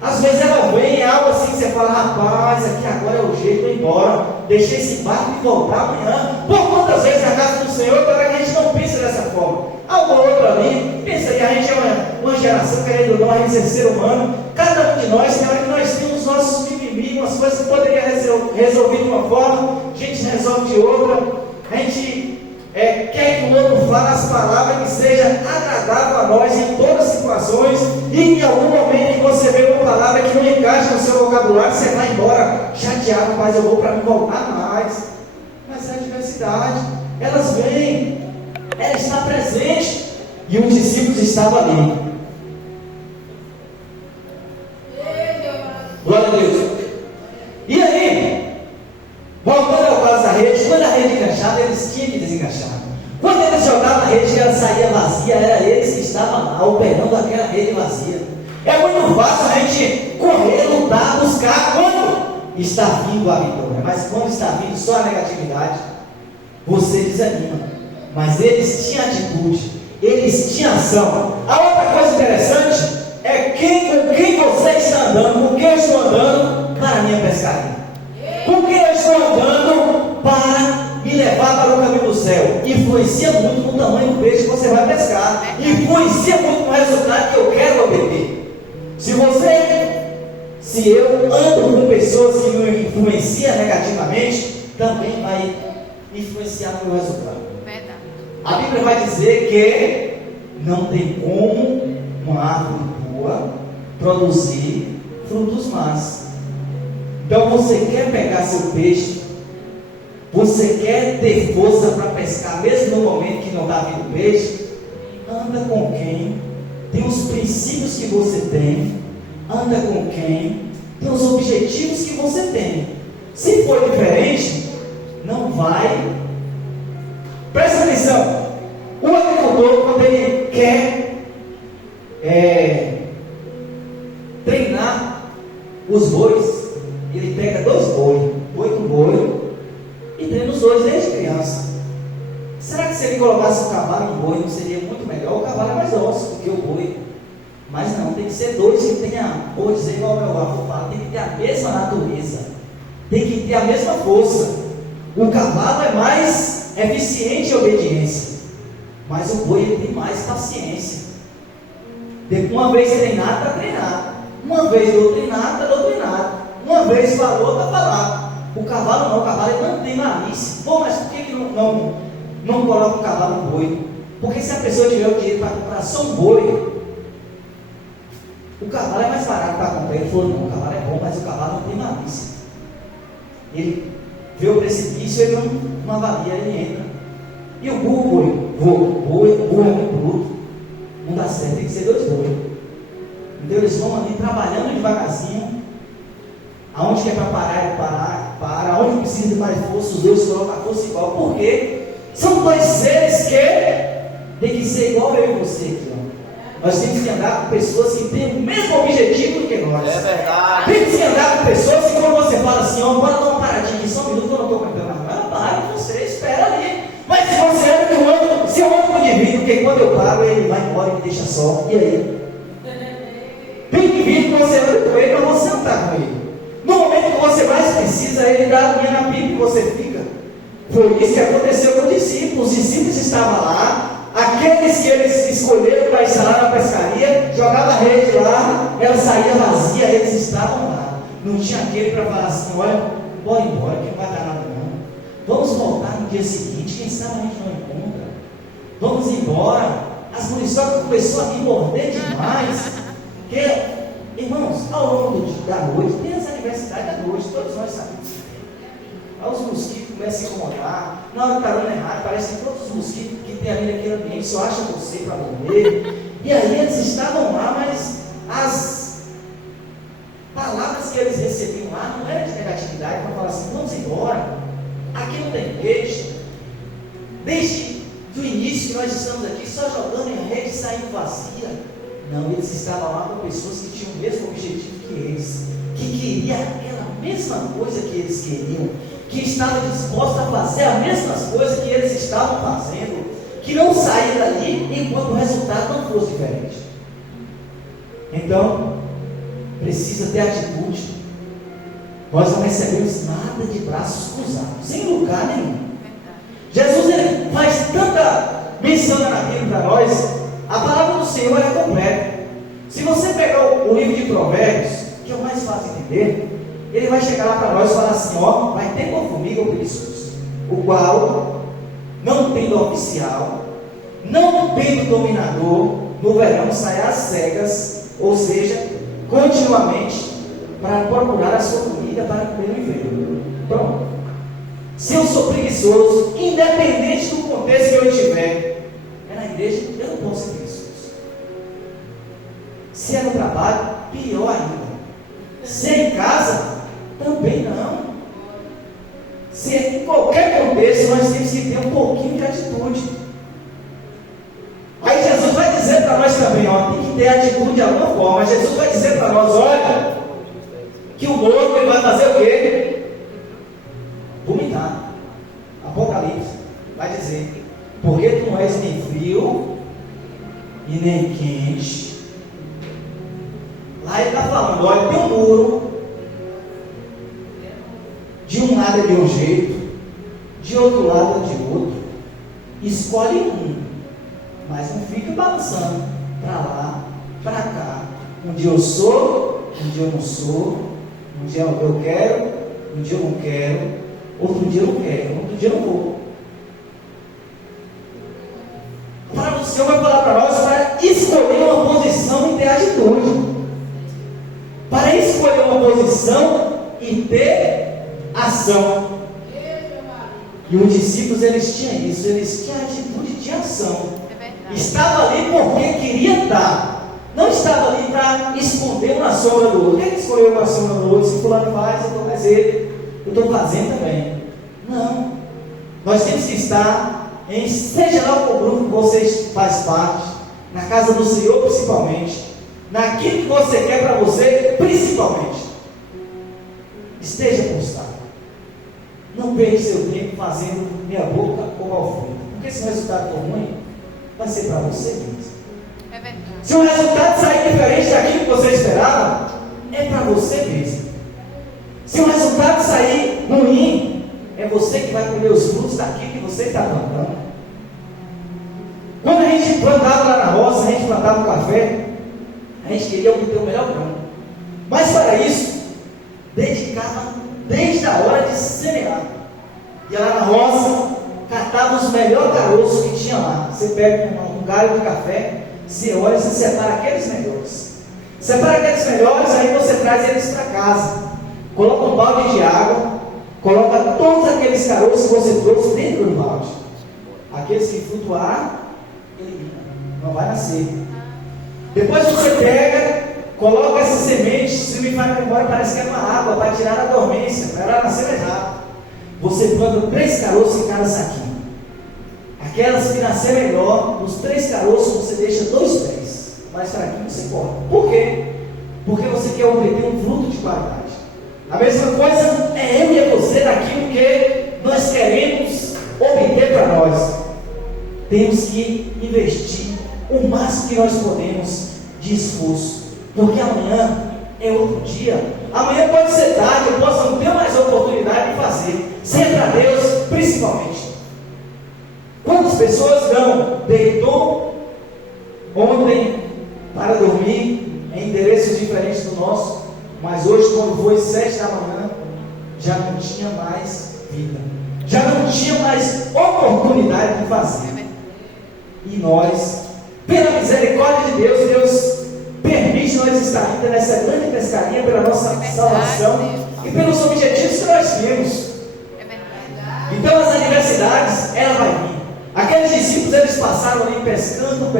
Às vezes ela vem, é algo assim que você fala, rapaz, aqui agora é o jeito de ir embora, deixei esse barco e voltar amanhã. Por quantas vezes a casa do Senhor, para que a gente não pense dessa forma? Algo outro ali, pensa que a gente é uma geração, querendo ou não, a gente é ser humano. Cada um de nós, tem hora que nós temos nossos mimimi, umas coisas que poderia resolver de uma forma, a gente resolve de outra. A gente quer que o outro fale as palavras que seja agradável a nós em todas as situações, e em algum momento que você vê uma palavra que não encaixa no seu vocabulário, você vai embora chateado, mas eu vou para me voltar mais. Mas é a adversidade, elas vêm, ela está presente, e os discípulos estavam ali. Glória a Deus. E aí, voltando ao caso da rede, quando a rede enganchava, eles tinham que desenganchar. Quando eles jogavam a rede e ela saía vazia, era eles que estavam lá, operando aquela rede vazia. É muito fácil a gente correr, lutar, buscar quando está vindo a vitória. Mas quando está vindo só a negatividade, você desanima. Mas eles tinham atitude, eles tinham ação. A outra coisa interessante é com quem você está andando, com quem eu estou andando para a minha pescaria. Com quem eu estou andando para me levar para o caminho do céu. Influencia muito no tamanho do peixe que você vai pescar. Influencia muito no resultado que eu quero obter. Se eu ando com pessoas que me influenciam negativamente, também vai influenciar no meu resultado. Verdade. A Bíblia vai dizer que não tem como uma árvore boa produzir frutos más. Então você quer pegar seu peixe, você quer ter força para pescar, mesmo no momento que não está vindo peixe, anda com quem tem os princípios que você tem, anda com quem tem os objetivos que você tem. Se for diferente, não vai. Presta atenção, o agricultor, quando ele quer treinar os bois, ele pega 2 bois, boi com boi, e treina os dois desde criança. Será que se ele colocasse um cavalo em boi, não seria muito muito melhor. O cavalo é mais dócil do que o boi. Mas não, tem que ser dois que tenham, vou dizer igual o meu avô fala, tem que ter a mesma natureza, tem que ter a mesma força. O cavalo é mais eficiente em obediência, mas o boi ele tem mais paciência. Uma vez treinado, está treinado. Uma vez doutrinado, está doutrinado. Uma vez falou, está falado. O cavalo não, o cavalo ele não tem malícia. Bom, mas por que não coloca o cavalo no boi? Porque se a pessoa tiver o dinheiro para comprar só um boi, o cavalo é mais barato para comprar. Ele falou, não, o cavalo é bom, mas o cavalo não tem malícia. Ele vê o precipício, ele não avalia, ele entra. E o burro, boi é muito bruto. Não dá certo, tem que ser dois bois. Então eles vão ali trabalhando devagarzinho. Aonde que é para parar, ele para. Aonde precisa de mais força, os dois colocam a força igual. Por quê? São dois seres que tem que ser igual eu e você aqui, ó. Nós temos que andar com pessoas que têm o mesmo objetivo do que nós. É verdade. Temos que andar com pessoas que quando você fala assim, ó, bora dar uma paradinha aqui, só um minuto que eu não estou cantando mais. Ela para, você espera ali. Mas se você anda com o ando, se eu ando com o indivíduo, porque quando eu paro, ele vai embora e me deixa só. E aí? Tem indivíduo que você anda com ele, ou você não está com ele. No momento que você mais precisa, ele dá a linha na Bíblia e você fica. Foi isso que aconteceu com os discípulos. Os discípulos estavam lá. Aqueles que eles escolheram para instalar na pescaria, jogava a rede lá, ela saía vazia, eles estavam lá. Não tinha aquele para falar assim, olha, bora embora, que não vai dar nada não. Vamos voltar no dia seguinte, quem sabe a gente não encontra. Vamos embora. As munições começou a me morder demais. Porque, irmãos, ao longo da noite, tem as adversidades da noite, todos nós sabemos. Aí os mosquitos começam a incomodar. Na hora que está dando errado, parece que todos os mosquitos que tem ali naquele ambiente só acham você para morrer. E aí eles estavam lá, mas as palavras que eles recebiam lá não eram de negatividade para falar assim, vamos embora, aqui não tem peixe. Desde o início que nós estamos aqui só jogando em rede e saindo vazia. Não, eles estavam lá com pessoas que tinham o mesmo objetivo que eles, que queriam aquela mesma coisa que eles queriam, que estavam dispostos a fazer as mesmas coisas que eles estavam fazendo, que não saíram dali enquanto o resultado não fosse diferente. Então, precisa ter atitude. Nós não recebemos nada de braços cruzados, em lugar nenhum. Jesus ele faz tanta menção na Bíblia para nós, a palavra do Senhor é completa. Se você pegar o livro de Provérbios, que é o mais fácil de entender, ele vai chegar lá para nós e falar assim, ó, vai ter com formiga ou preguiçoso, o qual, não tendo oficial, não tendo dominador, no verão sai às cegas, ou seja, continuamente, para procurar a sua comida para comer no inverno. Pronto. Se eu sou preguiçoso, independente do contexto que eu estiver, é na igreja, eu não posso ser preguiçoso. Se é no trabalho, pior ainda. Se é em casa, também não. Se em qualquer contexto, nós temos que ter um pouquinho de atitude. Aí Jesus vai dizer para nós também, ó, tem que ter atitude de alguma forma. Jesus vai dizer para nós, olha, que o louco ele vai fazer o quê? Vomitar. Apocalipse vai dizer, porque tu não és nem frio e nem quente. Lá ele está falando, olha, tem um muro, de um lado é de um jeito, de outro lado é de outro. Escolhe um, mas não fica balançando para lá, para cá. Um dia eu sou, um dia eu não sou, um dia eu quero, um dia eu não quero, outro dia eu não quero, outro dia eu não vou. A palavra do Senhor vai falar para nós para escolher uma posição e ter atitude. Para escolher uma posição e ter ação. E os discípulos eles tinham isso, eles tinham atitude de ação. Estava ali porque queria estar. Não estava ali para esconder uma sombra do outro. Quem escolheu uma sombra do outro? Se fulano faz, eu estou fazendo. Eu estou fazendo também. Não. Nós temos que estar em, seja lá qual grupo que você faz parte, na casa do Senhor principalmente, naquilo que você quer para você principalmente. Esteja postado. Não perca seu tempo fazendo minha boca como alfrenda. Porque se o resultado for ruim, vai ser para você mesmo. É verdade. Se o resultado sair diferente daquilo que você esperava, é para você mesmo. Se o resultado sair ruim, é você que vai colher os frutos daquilo que você está plantando. Quando a gente plantava lá na roça, a gente plantava café, a gente queria obter o melhor grão. Mas para isso, dedicava desde a hora de semear. Ia lá na roça, catava os melhores caroços que tinha lá. Você pega um galho de café, você olha e você separa aqueles melhores. Separa aqueles melhores, aí você traz eles para casa. Coloca um balde de água, coloca todos aqueles caroços que você trouxe dentro do balde. Aqueles que flutuar, elimina, não vai nascer. Depois você pega, coloca essa semente, se me faz memória, parece que é uma água para tirar a dormência, para ela nascer mais rápido. Você planta 3 caroços em cada saquinho. Aquelas que nascer melhor, nos 3 caroços você deixa 2 pés. Mais fraquinho você corta. Por quê? Porque você quer obter um fruto de qualidade. A mesma coisa é eu e você daquilo que nós queremos obter para nós. Temos que investir o máximo que nós podemos de esforço. Porque amanhã é outro dia. Amanhã pode ser tarde, eu posso não ter mais oportunidade de fazer. Sempre a Deus, principalmente. Quantas pessoas não deitou ontem para dormir em endereços diferentes do nosso, mas hoje, quando foi 7 da manhã, já não tinha mais vida, já não tinha mais oportunidade de fazer. E nós, pela misericórdia de Deus, Deus permite nós estar ainda nessa grande pescaria pela nossa salvação e pelos objetivos que nós temos. Então as adversidades, ela vai vir. Aqueles discípulos, eles passaram ali pescando,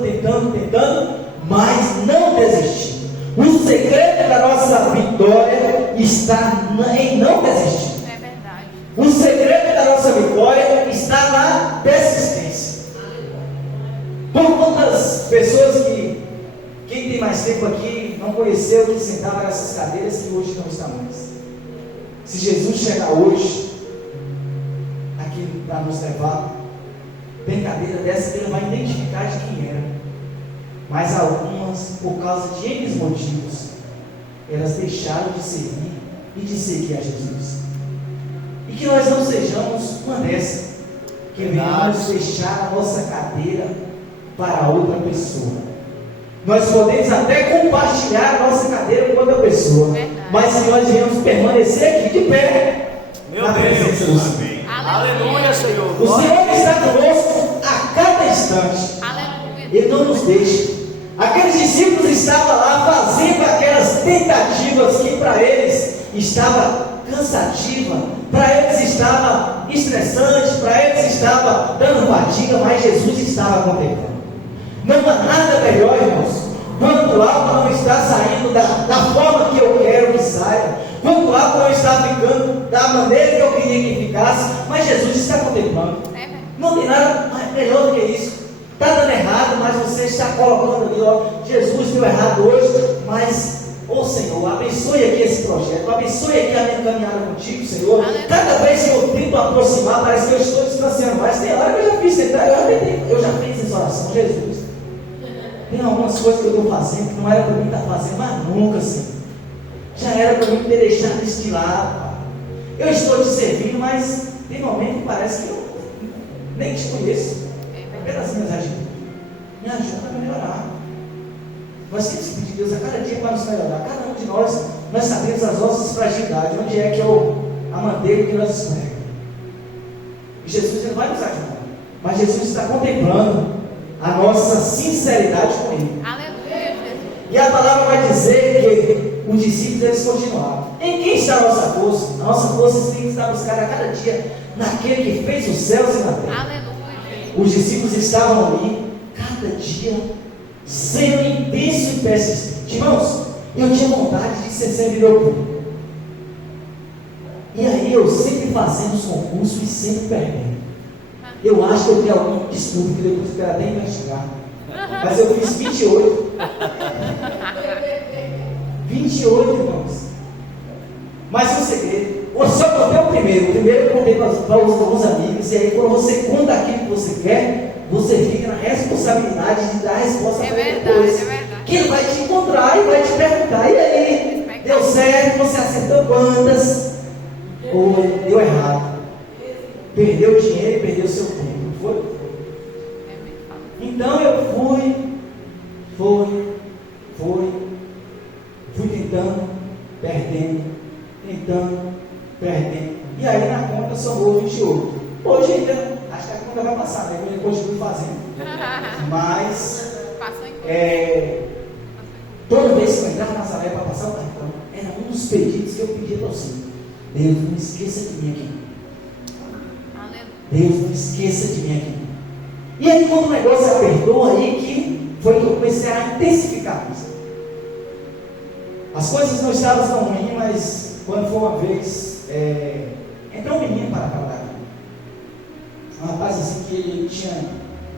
tentando, mas não desistiram. O segredo da nossa vitória está em não desistir. É verdade. O segredo da nossa vitória está na persistência. Por quantas pessoas que, quem tem mais tempo aqui, não conheceu que sentava nessas cadeiras que hoje não está mais. Se Jesus chegar hoje aqui para nos levar, tem cadeira dessa que ele vai identificar de quem era. Mas algumas, por causa de N motivos, elas deixaram de servir e de seguir a Jesus. E que nós não sejamos uma dessas, que venhamos deixar a nossa cadeira para outra pessoa. Nós podemos até compartilhar a nossa cadeira com outra pessoa, mas se nós viemos permanecer aqui de pé, Meu na presença do Deus, Senhor. amém. Aleluia, Senhor. O Senhor está conosco a cada instante. Aleluia. Ele não nos deixa. Aqueles discípulos estavam lá fazendo aquelas tentativas que para eles estava cansativa, para eles estava estressante, para eles estava dando fadiga, mas Jesus estava contemplando. Não há nada melhor, irmãos, quando algo não está saindo da forma que eu quero que saia, quando algo não está ficando da maneira que eu queria que ficasse, mas Jesus está contemplando. Não tem nada melhor do que isso. Está dando errado, mas você está colocando ali, ó, Jesus deu errado hoje, mas, ô Senhor, abençoe aqui esse projeto, abençoe aqui a minha caminhada contigo, Senhor. Cada vez que eu tento aproximar, parece que eu estou distanciando mais. Tem hora que eu já fiz, eu já fiz essa oração, Jesus. Tem algumas coisas que eu estou fazendo que não era para mim estar fazendo, mas nunca, Senhor. Já era para mim ter deixado isso de lado, Pai. Eu estou te servindo, mas tem momento que parece que eu nem te conheço. Pelas minhas atitudes, me ajuda a melhorar. Nós temos que pedir a Deus a cada dia para nos melhorar. Cada um de nós sabemos as nossas fragilidades, onde é que é a manteiga que nós escorregamos. E Jesus ele vai nos ajudar, mas Jesus está contemplando a nossa sinceridade com Ele. Aleluia. E a palavra vai dizer que os discípulos eles continuaram. Em quem está a nossa força? A nossa força tem que estar buscada a cada dia naquele que fez os céus e a terra. Aleluia. Os discípulos estavam ali, cada dia, sendo intenso e persistente. Irmãos, eu tinha vontade de ser servidor público. E aí eu sempre fazendo os concursos e sempre perdendo. Eu acho que eu tenho algum distúrbio que depois eu quero até investigar. Mas eu fiz 28. 28, irmãos. Mas o segredo, eu só contei o primeiro. O primeiro eu contei para alguns amigos. E aí quando você conta aquilo que você quer, você fica na responsabilidade de dar a resposta É para ele verdade, depois. é verdade. Que ele vai te encontrar e vai te perguntar, e aí? Deu certo? Você acertou quantas? Ou deu errado? Perdeu o dinheiro e perdeu o seu tempo, não foi? Então eu fui tentando, perdendo, e aí na conta somou 28. Hoje ainda, acho que a conta vai passar, né? Eu continuo fazendo. Mas, Passou em toda vez que eu entrava na Nazaré para passar o cartão, era um dos pedidos que eu pedia para o Senhor. Deus, não esqueça de mim aqui. Aleluia. Deus, não esqueça de mim aqui. E aí, quando o negócio apertou, aí que foi que eu comecei a intensificar isso. As coisas não estavam tão ruins, mas quando foi uma vez, entrou um menino para trabalhar aqui. Um rapaz assim que ele tinha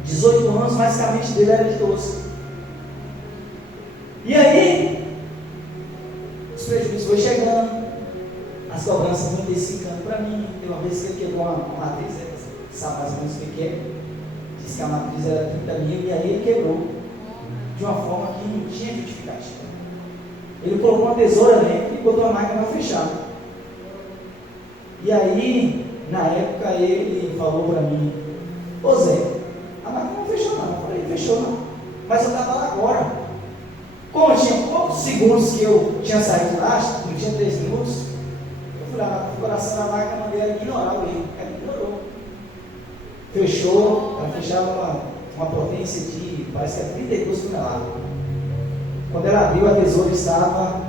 18 anos, mas a mente dele era de 12. E aí, os prejuízos foram chegando, as cobranças foram intensificando para mim. Tem uma vez que ele quebrou uma matriz, sabe mais ou menos o que é? Disse que a matriz era 30 mil, e aí ele quebrou de uma forma que não tinha justificativa. Ele colocou uma tesoura dentro e botou a máquina fechada. E aí, na época, ele falou para mim: ô Zé, a máquina não fechou não. Eu falei: fechou não. Mas eu estava lá agora. Como tinha poucos segundos que eu tinha saído de lá, não tinha 3 minutos, eu fui lá na configuração da máquina, mandei ela ignorar o erro. Ela ignorou. Fechou, ela fechava uma potência de, parece que era 32 toneladas. Quando ela abriu, a tesoura estava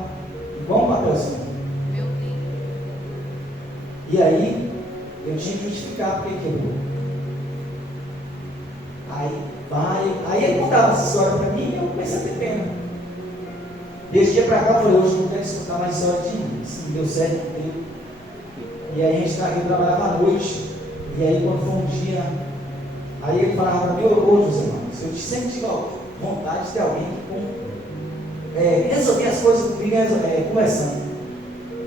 igual um papelzinho. Meu Deus. E aí, eu tinha que justificar porque quebrou. Aí ele contava essa história para mim e eu comecei a ter pena. Desse dia para cá, eu falei: hoje não quero escutar mais história de mim. Se não deu certo, não deu. E aí a gente trabalhava à noite. E aí, quando foi um dia, aí ele falava para mim: ô José Marcos, eu sempre tive vontade de ter alguém que resolver as coisas comigo conversando.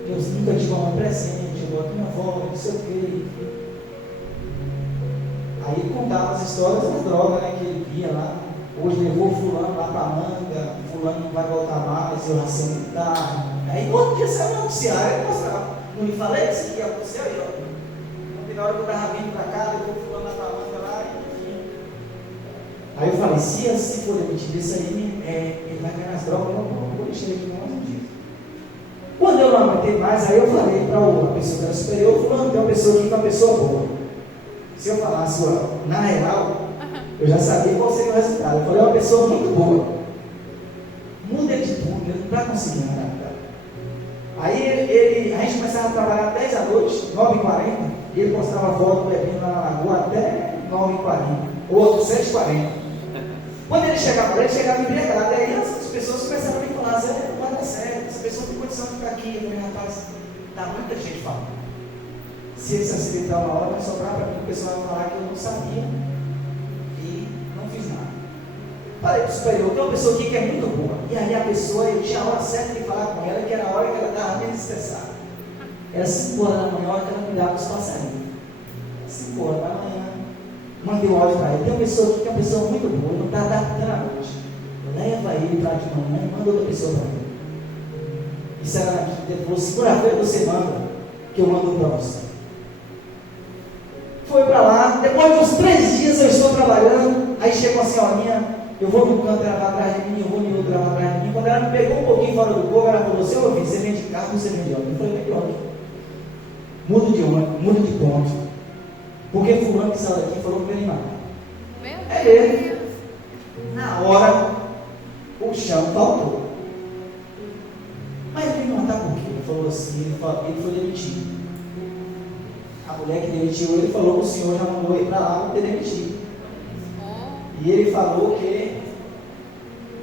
Eu nunca tive uma mãe presente, eu gosto da minha avó, não sei o quê. Aí ele contava as histórias das drogas, né, que ele via lá. Hoje levou fulano lá para Manga, fulano não vai voltar mais, eu nasci militar. Aí todo dia saiu uma noticiária, ele mostrava: não me falei isso aqui, aconteceu aí, ó. Ontem, na hora que eu estava vindo para cá, levou fulano lá para Manga lá, enfim. Aí eu falei: se for demitido isso aí, ele vai ganhar as drogas, eu não vou deixar ele aqui no dia. Quando eu não aguentei mais, aí eu falei para a pessoa que era superior: fulano, tem uma pessoa aqui que é uma pessoa boa. Se eu falasse, na real, eu já sabia qual seria o resultado. Eu falei: é uma pessoa muito boa. Muda de tudo, ele não está conseguindo adaptar. Aí a gente começava a trabalhar 10 da noite, 9h40, e ele postava foto bebendo lá na lagoa até 9h40, ou 7h40. Quando ele chegava embriagado, aí as pessoas começaram a me falar: Zé, não vai dar certo, essa pessoa tem condição de ficar aqui. Eu falei: rapaz, está muita gente falando. Se ele se acidentar uma hora, vai sobrar para mim, o pessoal vai falar que eu não sabia e não fiz nada. Falei para o superior: tem uma pessoa aqui que é muito boa. E aí a pessoa, eu tinha a hora certa de falar com ela, que era a hora que ela estava menos estressada. Era 5 horas da manhã, a hora que ela cuidava dos passarinhos. 5 horas da manhã, mandei o áudio para ele: tem uma pessoa aqui que é uma pessoa muito boa, não está adaptando a noite. Leva ele para de manhã e manda outra pessoa para mim. Isso era na quinta. Ele falou: segunda-feira você manda, que eu mando para você. Foi para lá, depois de uns 3 dias eu estou trabalhando, aí chegou a senhorinha, eu vou no canto, ela vai atrás de mim, eu vou no outro, ela vai atrás de mim. Quando ela me pegou um pouquinho fora do corpo, ela falou: seu ouvido, você vende carro ou você vende ônibus? Eu falei: vende ônibus. Mudo de ônibus, mudo de ponto. Porque fulano que saiu daqui falou que veio animar. É ele. Na hora, o chão faltou. Mas ele veio me matar por quê? Ele falou assim: ele foi demitido. A mulher que demitiu ele falou que o senhor já mandou ele para lá para ter demitido. E ele falou que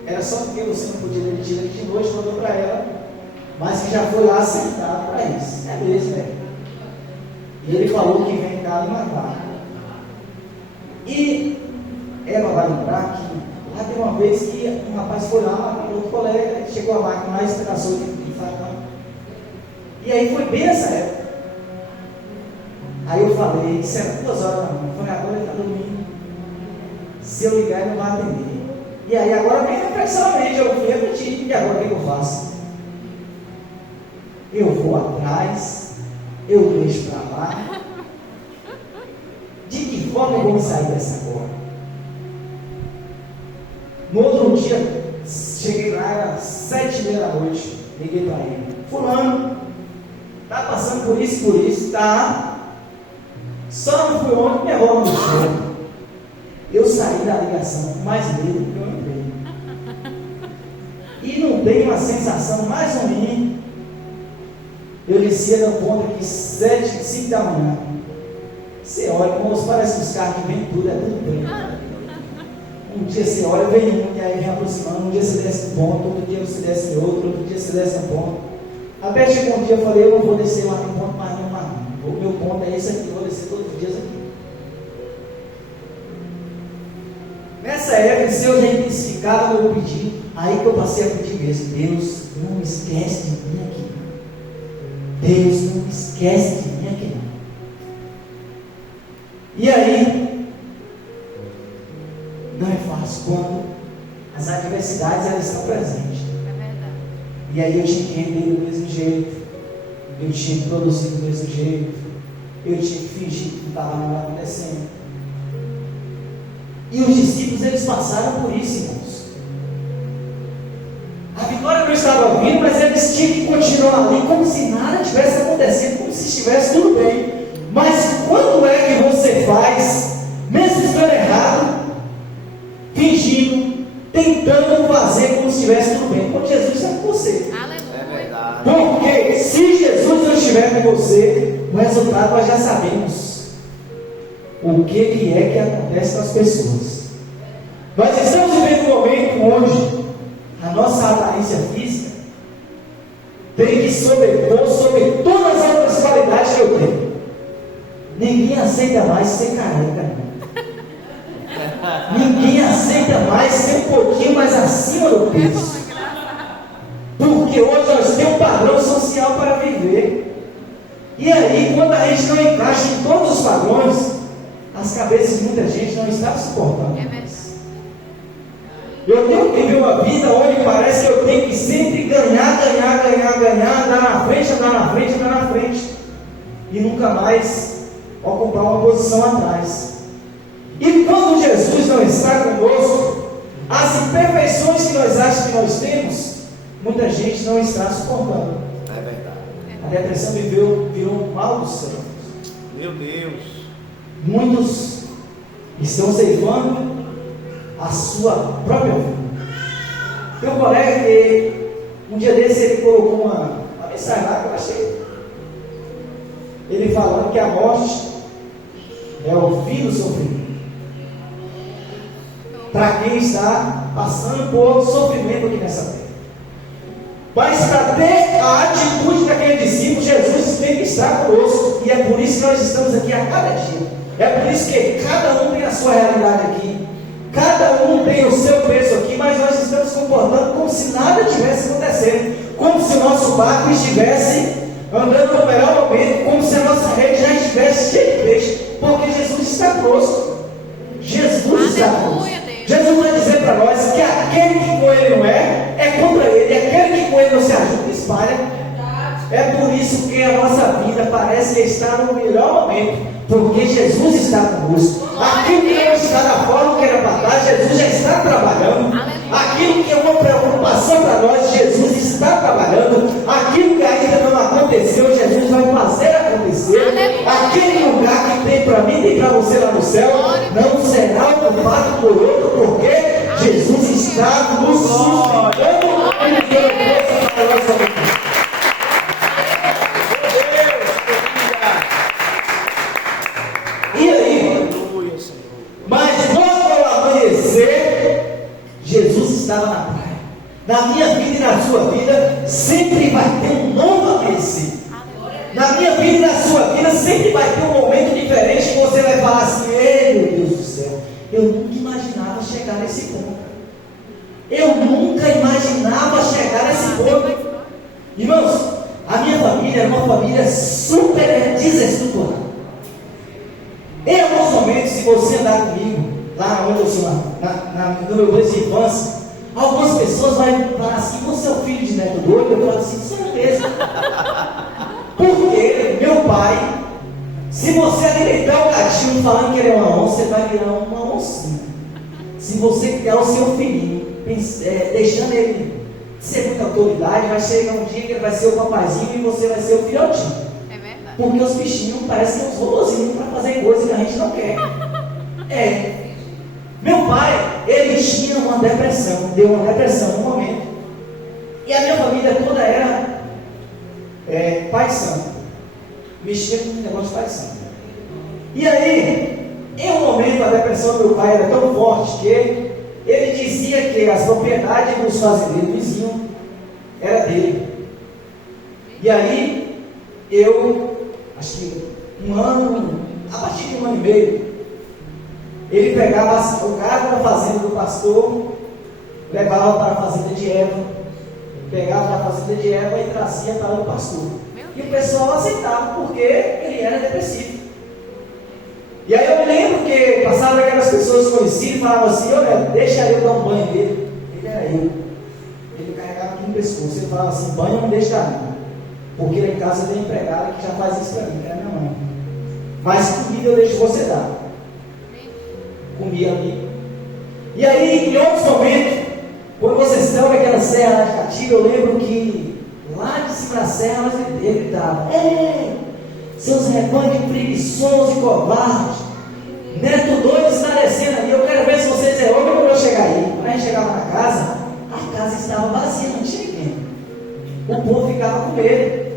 era só porque você não podia demitir ele de noite, mandou para ela, mas que já foi lá sentado para isso. É mesmo, né? E ele falou que vem cá e matar. E ela vai lembrar que lá tem uma vez que um rapaz foi lá, matou outro colega, chegou a máquina lá e espedaçou de facão. E aí foi bem essa época. Aí eu falei: isso era 2 horas da manhã. Eu falei: agora ele está dormindo. Se eu ligar, ele não vai atender. E aí agora vem a reflexão na mente, eu fui repetir, e agora o que eu faço? Eu vou atrás, eu deixo para lá. De que forma eu vou sair dessa agora? No outro dia, cheguei lá, era 7h30 da noite, liguei para ele. Fulano, tá passando por isso, tá? Só não fui ontem, minha roupa no chão. Eu saí da ligação com mais medo que eu entrei. E não dei uma sensação mais ruim. Eu descia da ponta aqui 5 da manhã. Você olha, moço, parece que os carros que vêm tudo, é tudo bem. Um dia você olha, vem um, e aí vem aproximando. Um dia você desce no ponto, outro dia você desce no outro dia você desce no ponto. Até chegou um dia eu falei, eu não vou descer mais no ponto, mais nenhum. O meu ponto é esse aqui, eu vou descer todos os dias aqui. Nessa época, se eu já intensificava o meu pedido, aí que eu passei a pedir mesmo, Deus, não esquece de mim aqui. Deus, não esquece de mim aqui. E aí, não é fácil quando as adversidades elas estão presentes. É verdade. E aí eu tinha que render do mesmo jeito, eu tinha que produzir do mesmo jeito, eu tinha que fingir que não estava nada acontecendo. E os discípulos, eles passaram por isso, irmãos. A vitória não estava vindo, mas eles tinham que continuar ali como se nada tivesse acontecendo, como se estivesse tudo bem. Mas quando é que você faz, mesmo estando errado, fingindo, tentando fazer como se estivesse tudo bem? Quando Jesus está com você. Aleluia. É verdade. Porque se Jesus não estiver com você, o resultado nós já sabemos. O que é que acontece com as pessoas? Nós estamos vivendo um momento onde a nossa aparência física tem que sobrepor sobre todas as outras qualidades que eu tenho. Ninguém aceita mais ser careca. Ninguém aceita mais ser um pouquinho mais acima do peso. Porque hoje nós temos um padrão social para viver. E aí, quando a gente não encaixa em todos os padrões, as cabeças de muita gente não estão suportando. É verdade. Eu tenho que viver uma vida onde parece que eu tenho que sempre ganhar, andar na frente, e nunca mais ocupar uma posição atrás. E quando Jesus não está conosco, as imperfeições que nós achamos que nós temos, muita gente não está suportando. É verdade. A depressão virou um mal dos céus. Meu Deus. Muitos estão ceifando a sua própria vida. Tem um colega que um dia desse ele colocou uma mensagem lá que eu achei. Ele falando que a morte é o fim do sofrimento. Para quem está passando por sofrimento aqui nessa terra. Mas para ter a atitude daquele discípulo, Jesus tem que estar conosco. E é por isso que nós estamos aqui a cada dia. É por isso que cada um tem a sua realidade aqui. Cada um tem o seu peso aqui, mas nós estamos comportando como se nada tivesse acontecendo. Como se o nosso barco estivesse andando no melhor momento, como se a nossa rede já estivesse cheia de peixe. Porque Jesus está conosco. Jesus está conosco. Jesus vai dizer para nós que aquele que com ele não é contra ele. E aquele que com ele não se ajuda, espalha. É por isso que a nossa vida parece que está no melhor momento. Porque Jesus está conosco. Aquilo que não está da forma que era para estar, Jesus já está trabalhando. Aquilo que é uma preocupação para nós, Jesus está trabalhando. Aquilo que ainda não aconteceu, Jesus vai fazer acontecer. Aquele lugar que tem para mim, tem para você lá no céu, não será ocupado por outro, porque Jesus está nos sustentando. Ele deu força para a nossa vida. E aí, mas logo ao amanhecer, Jesus estava na praia. Na minha vida e na sua vida, sempre vai ter um novo amanhecer. Na minha vida e na sua vida, sempre vai ter um momento diferente que você vai falar assim: ei, meu Deus do céu, eu nunca imaginava chegar nesse ponto. Eu nunca imaginava chegar nesse ponto. Irmãos, a minha família era uma família super desestruturada. Em alguns momentos, se você andar comigo lá onde eu sou, no meu mês de infância, algumas pessoas vão falar assim: você é o filho de neto doido? Eu falo assim: sou mesmo. Porque meu pai, se você alimentar o gatinho falando que ele é uma onça, ele vai virar uma oncinha. Se você criar o seu filhinho, deixando ele ser muita autoridade, vai chegar um dia que ele vai ser o papaizinho e você vai ser o filhotinho. É verdade. Porque os bichinhos parecem uns robozinhos para fazer coisas que a gente não quer. Meu pai, ele tinha uma depressão, deu uma depressão no momento. E a minha família toda era pai santo. Mexia com o negócio de pai santo. E aí, em um momento, a depressão do meu pai era tão forte que ele dizia que as propriedades dos fazendeiros vizinhos era dele. E aí, eu, acho que a partir de 1 ano e meio, ele pegava o gado da fazenda do pastor, levava para a fazenda de Eva, pegava da fazenda de Eva e trazia para o pastor. E o pessoal aceitava porque ele era depressivo. E aí eu me lembro que passavam aquelas pessoas conhecidas e falavam assim: olha, deixa eu dar um banho nele. Ele era eu. Ele carregava aqui no pescoço. Ele falava assim: banho não deixa dar mim. Porque lá em casa tem empregada que já faz isso para mim, que é a minha mãe. Mas comida eu deixo você dar. Comia ali. E aí, em outros momentos, quando vocês estão naquela serra lá de Catinga, eu lembro que lá de cima da serra ele gritava: ei, seus rebanhos de preguiçosos e covardes, neto doido está descendo ali, eu quero ver se vocês é homem quando eu chegar aí. Quando a gente chegava na casa, a casa estava vazia, não tinha ninguém. O povo ficava com medo.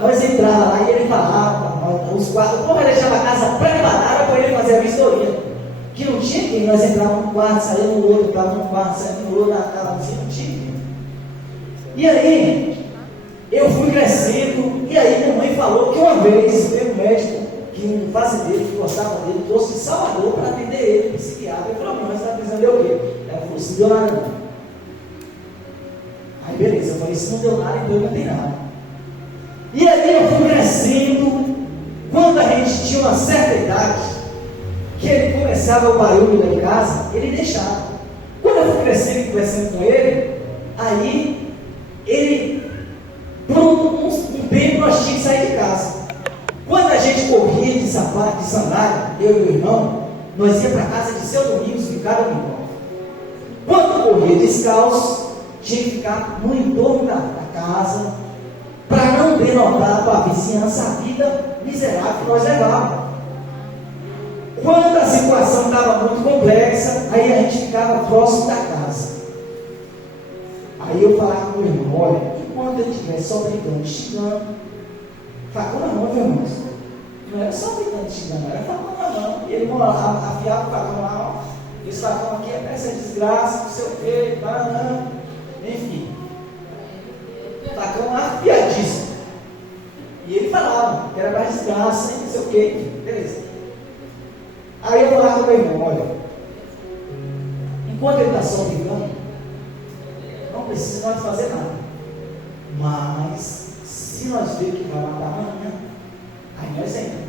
Nós entrávamos lá e ele falava, os quatro, o povo deixava a casa preparada para ele fazer a vistoria. Que não tinha ninguém, nós entrávamos no quarto, saíamos no outro, entrávamos no quarto, saíamos no outro, na casa assim, não tinha ninguém. E aí, eu fui crescendo, e aí minha mãe falou que uma vez veio um médico, que um fazendeiro que gostava dele, trouxe de Salvador para atender ele, psiquiatra. Ele falou: mãe, você está precisando de o quê? Ela falou: se não deu nada não. Aí beleza, eu falei: se não deu nada, então não tem nada. E aí eu fui crescendo, quando a gente tinha uma certa idade, que ele começava o barulho da casa, ele deixava. Quando eu fui crescendo e conversando com ele, aí ele, por um tempo, nós tínhamos que sair de casa. Quando a gente corria de sapato, de sandália, eu e meu irmão, nós ia para a casa de seu Domingos, de cada irmão. Quando corria descalço, tinha que ficar no entorno da casa, para não denotar para a vizinhança a vida miserável que nós levávamos. Quando a situação estava muito complexa, aí a gente ficava próximo da casa. Aí eu falava com o meu irmão: olha, enquanto ele estiver só brincando, xingando, facão na mão, viu, irmãos? Não era só brincando, xingando, era facão na mão. E ele afiava o facão lá: ó, esse facão aqui é essa desgraça, não sei o quê, banana, enfim. Facão afiadíssimo. E ele falava que era mais desgraça, não sei o quê, beleza. Aí eu falava com o meu irmão: olha, enquanto ele está só brincando, não precisa nós fazer nada. Mas se nós ver que vai matar amanhã, aí nós entramos.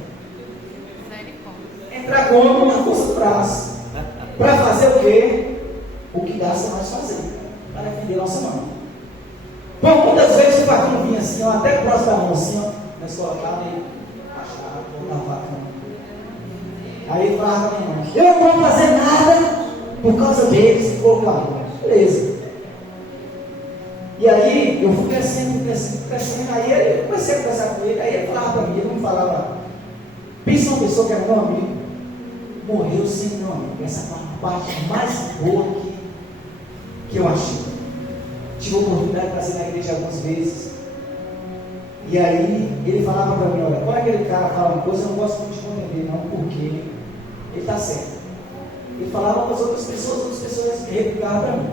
Entrar como? Na força do braço. Para fazer o quê? O que gasta nós fazer. Para defender nossa mão. Bom, muitas vezes o facão vinha assim, ó, até próximo da mão assim, ó, nós colocávamos e achava, colocava o facão. Aí ele falava para minha mãe: eu não vou fazer nada por causa deles, que colocaram. Beleza. E aí eu fui crescendo, aí eu comecei a conversar com ele, aí ele falava para mim, ele não falava. Pensa uma pessoa que era meu amigo, morreu sem meu amigo. Essa foi a parte mais boa que eu achei. Tive a oportunidade de passar na igreja algumas vezes. E aí ele falava para mim: olha, quando aquele cara fala uma coisa, eu não gosto muito de compreender, não, porque ele está certo. Ele falava para as outras pessoas replicavam para mim.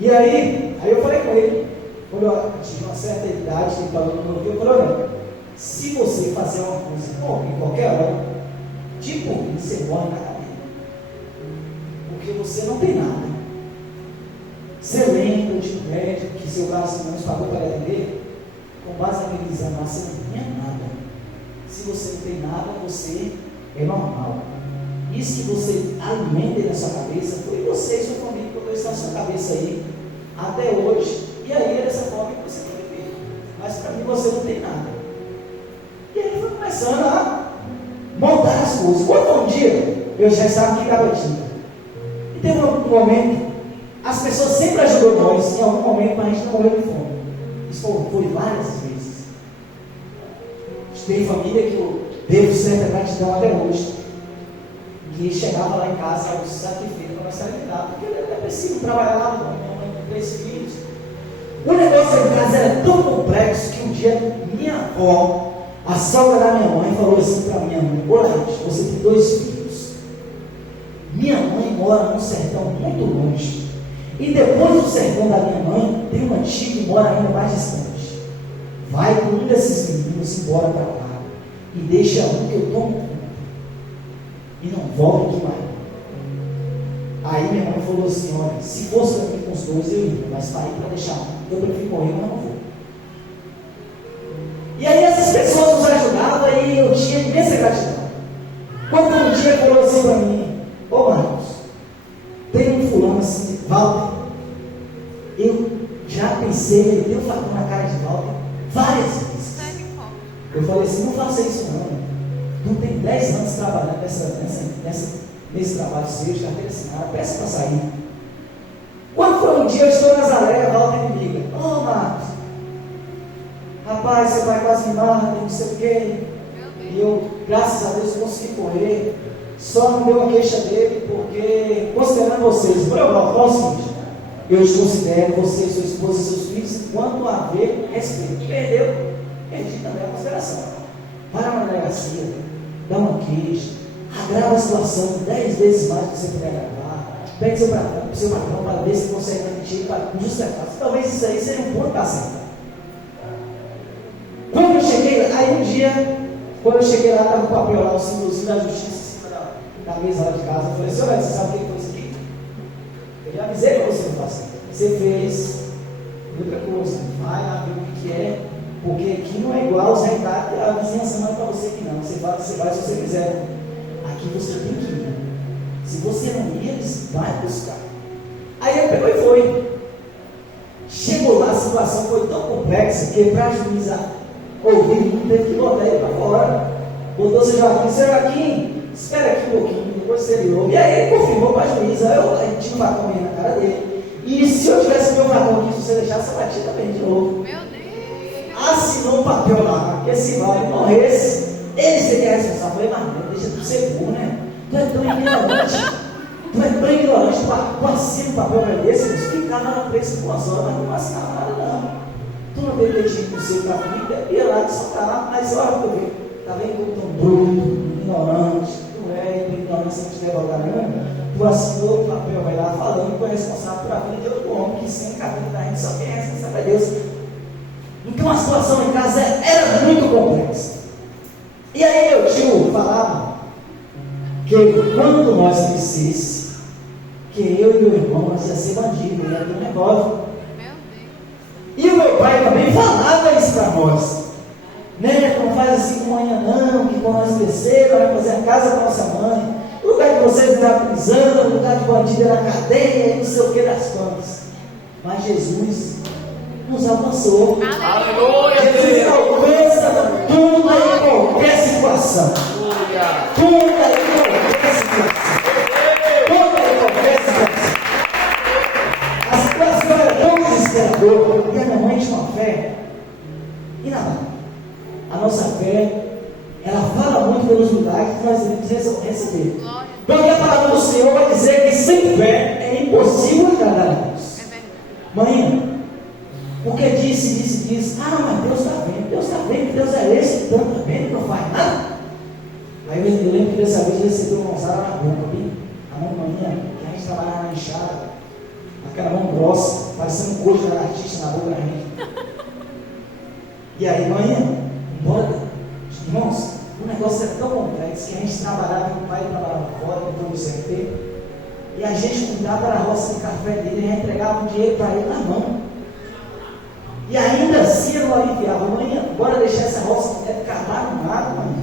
E aí eu falei com ele, quando eu tive uma certa idade, ele falou no meu ouvido, eu falei: olha, se você fazer uma coisa em qualquer hora, tipo, você morre na cadeia. Porque você não tem nada. Você lembra de um médico que seu braço não pagou para atender? Com base naquele exame, você não tinha nada. Se você não tem nada, você é normal. isso que você alimenta aí na sua cabeça, foi você e sua família que colocou isso na sua cabeça aí, até hoje. E aí é dessa forma que você tem que viver. Mas para mim você não tem nada. E aí foi começando a montar as coisas. Quando um dia eu já estava aqui em Garotinha, e teve um momento, as pessoas sempre ajudou nós, em algum momento, mas a gente não morreu de fome. Isso foi várias vezes. Tem família que eu devo certa gratidão até hoje, que chegava lá em casa, algo sacrifício para nós se alimentar, porque ele era preciso trabalhar lá, minha mãe com 3 filhos. O negócio em casa era tão complexo que um dia minha avó, a sogra da minha mãe, falou assim para minha mãe: olha, você tem 2 filhos. Minha mãe mora num sertão muito longe. E depois do sertão da minha mãe, tem uma tia que mora ainda mais distante. Vai com um desses meninos embora para lá e deixa um que eu tomo conta. E não volta aqui mais. Aí minha mãe falou assim: olha, se fosse para mim com os 2 eu ia, mas para ir para deixar um, eu prefiro morrer, mas não vou. E aí essas pessoas nos ajudavam e eu tinha imensa gratidão. Quando um dia falou assim para mim: ô Marcos, tem um fulano assim, Walter. Eu já pensei, ele deu um facão na cara de Walter várias vezes. Eu falei assim: não faça isso não. Tu tem 10 anos trabalhando nesse trabalho seu, de carteira assinada, peça para sair. Quando foi um dia, eu estou na Nazaré, a Walter me liga: ô Marcos, rapaz, seu pai quase me mata, não sei o quê. E eu, graças a Deus, consegui correr. Só não deu a queixa dele, porque, considerando vocês, fala o seguinte: eu te considero você, sua esposa e seus filhos, enquanto haver respeito. Perdeu, perdi também a consideração. Vai na delegacia, dá uma queixa, agrava a situação 10 vezes mais do que você puder agravar. Pede seu patrão para ver se consegue admitir para justificar. Talvez isso aí seja um ponto para acertar. Quando eu cheguei, aí um dia, quando eu cheguei lá, estava o papel lá, o símbolozinho da justiça em cima da mesa lá de casa. Eu falei: senhor, você sabe o que foi isso aqui? Eu já avisei para você não fazer. Você fez outra coisa, vai lá ver o que é, porque aqui não é igual os recados, a vizinhança não é para você aqui não. Você vai se você quiser. Aqui você tem que ir. Se você não ir, eles vão buscar. Aí eu pegou e foi. Chegou lá, a situação foi tão complexa que para a juíza ouvir, não teve que botar ele para fora. Botou o seu Joaquim, espera aqui um pouquinho, depois você ligou. E aí ele confirmou para a juíza: eu tinha um facão aí na cara dele. E se eu tivesse meu facão aqui, se você deixasse, eu batia também de novo. Meu Deus! Assinou um papel lá, que se Valde morresse, ele seria responsável. Eu falei: mas deixa tu ser burro, né? Tu é tão ignorante. Tu assina um papel desse, mas ficar lá na frente com as horas, mas não assinar nada não. Tu não teve dedinho no seu caminho, ia lá de soltar, mas olha que eu vi. Tá vendo como tão bruto, ignorante, tu é ignorância, não te leva ao caramba. Tu assinou o papel, vai lá falando que é responsável por a vida de outro homem, que sem caminho da gente só quem é responsável é Deus. Então a situação em casa era muito complexa. E aí meu tio falava que quando nós crescesse, que eu e meu irmão nós ia ser bandido, ia ter um negócio. E o meu pai também falava isso para nós. Né? Não faz assim com manhã não, que quando nós crescer, nós vamos fazer a casa para nossa mãe. O lugar de vocês não está prisão, o lugar de bandido é na cadeia, e não sei o que das contas. Mas Jesus nos alcançou. Aleluia! Jesus alcança tudo em qualquer situação. Tudo em qualquer situação. Tudo em qualquer situação. A situação é tão desesperadora, porque a minha mãe tinha uma fé inabalável. A nossa fé, ela fala muito pelos lugares que nós devemos receber. Porque a palavra do Senhor vai dizer que sem fé é impossível agradar a Deus. Mãe, porque diz, mas Deus está vendo que Deus é esse, então está vendo que não faz nada. Aí eu lembro que dessa vez recebeu uma mãozada na boca, a mão maninha, que a gente trabalhava na enxada, aquela mão grossa, parecendo um coxo de artista na boca da gente. E aí, mãe, irmãos, o negócio é tão complexo que a gente trabalhava, meu pai trabalhava fora, depois do CRT, e a gente cuidava da roça de café dele e entregava o dinheiro para ele na mão. E ainda assim eu não aliviava: mãe, bora deixar essa roça acabar no mato, mãe.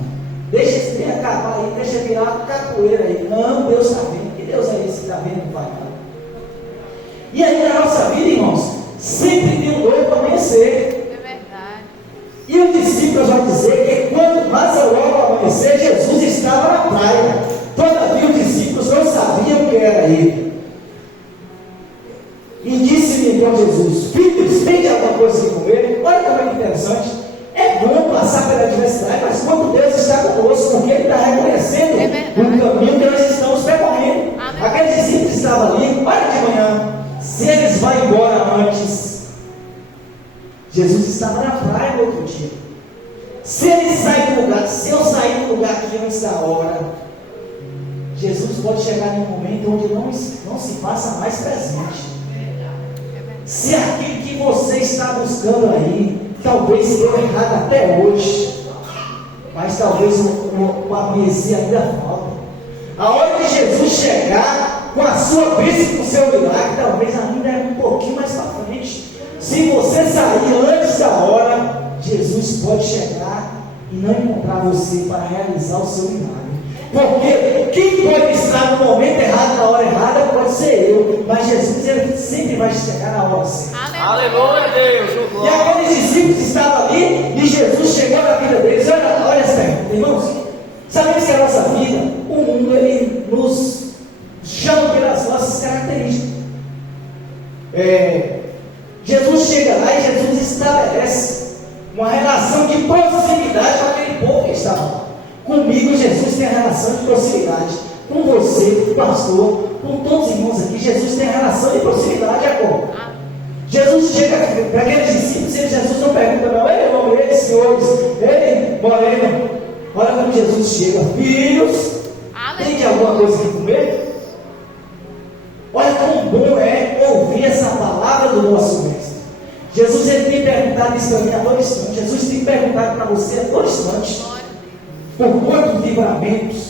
Deixa esse trem acabar aí, deixa virar capoeira aí. Não, Deus está vendo. Que Deus é esse que está vendo que vai dar? E aí na nossa vida, irmãos, sempre tem um novo amanhecer. É verdade. E os discípulos vão dizer que quando passa logo amanhecer, Jesus estava na praia. Todavia os discípulos não sabiam que era ele. E disse-lhe então Jesus: filhos, tem alguma coisa que comer? Olha como é interessante. É bom passar pela adversidade, mas quando Deus está conosco, porque Ele está reconhecendo o caminho que nós estamos percorrendo. Aqueles discípulos estavam ali, olha de manhã. Se eles vão embora antes, Jesus estava na praia no outro dia. Se ele sai do lugar, se eu sair do lugar que antes da hora, Jesus pode chegar em um momento onde não se faça mais presente. Se aquilo que você está buscando aí, talvez deu errado até hoje, mas talvez o amanhecer ainda falta. A hora que Jesus chegar com a sua bênção, com o seu milagre, talvez ainda é um pouquinho mais para frente. Se você sair antes da hora, Jesus pode chegar e não encontrar você para realizar o seu milagre. Porque quem pode estar no momento errado, na hora errada, pode ser eu. Mas Jesus, ele sempre vai chegar na hora certa. Aleluia, Deus. E aqueles discípulos estavam ali e Jesus chegou na vida deles. Olha essa pergunta, irmãos. Sabemos que a nossa vida, o mundo, ele nos chama pelas nossas características. Jesus chega lá e Jesus estabelece uma relação de proximidade com aquele povo que estava lá. Comigo, Jesus tem a relação de proximidade. Com você, pastor, com todos os irmãos aqui, Jesus tem a relação de proximidade. É como? Jesus chega para aqueles discípulos e Jesus não pergunta, não, ei, irmão, ei, senhores, ei, moreno. Olha como Jesus chega, filhos, tem de alguma coisa que comer? Olha como bom é ouvir essa palavra do nosso mestre. Jesus, ele tem perguntado isso para mim a todo instante. Jesus tem perguntado para você a todo instante. Por quantos livramentos,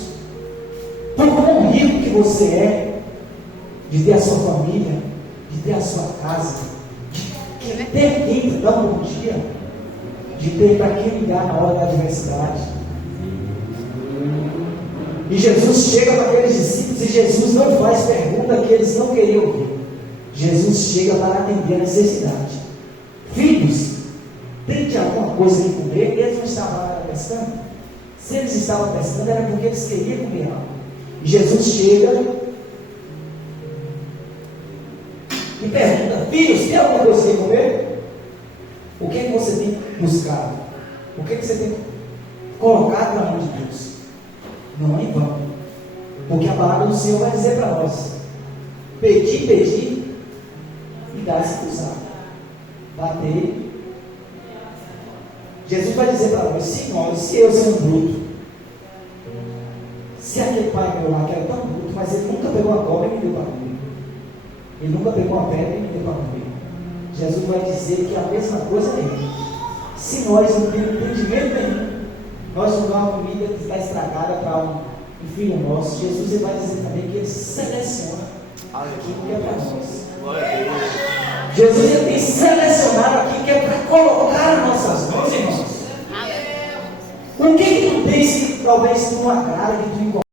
por quão rico que você é, de ter a sua família, de ter a sua casa, de ter quem te dá um bom dia, de ter para quem ligar na hora da adversidade. E Jesus chega para aqueles discípulos e Jesus não faz pergunta que eles não queriam ouvir. Jesus chega para atender a necessidade. Filhos, tem de alguma coisa que comer? Eles não estavam pescando? Se eles estavam pescando, era porque eles queriam comer algo. E Jesus chega e pergunta: filhos, tem alguma coisa que comer? O que é que você tem buscado? O que é que você tem colocado na mão de Deus? Não é em vão, porque a palavra do Senhor vai dizer para nós: pedir, pedir e dar-se usar, bater. Jesus vai dizer para nós: senhores, se eu sou um bruto, se aquele pai meu lá que era tão bruto, mas ele nunca pegou uma cobra e me deu para comer, ele nunca pegou uma pedra e me deu para comer, Jesus vai dizer que a mesma coisa é ele. Se nós não temos entendimento nenhum, nós vamos dar uma comida que está estragada para um filho nosso. Jesus, ele vai dizer também que ele seleciona aquilo que é para nós. Jesus, ele tem selecionado aquilo que é para colocar nas nossas mãos, irmãos. O que tu tens que talvez tu não agrada, que tu incomoda?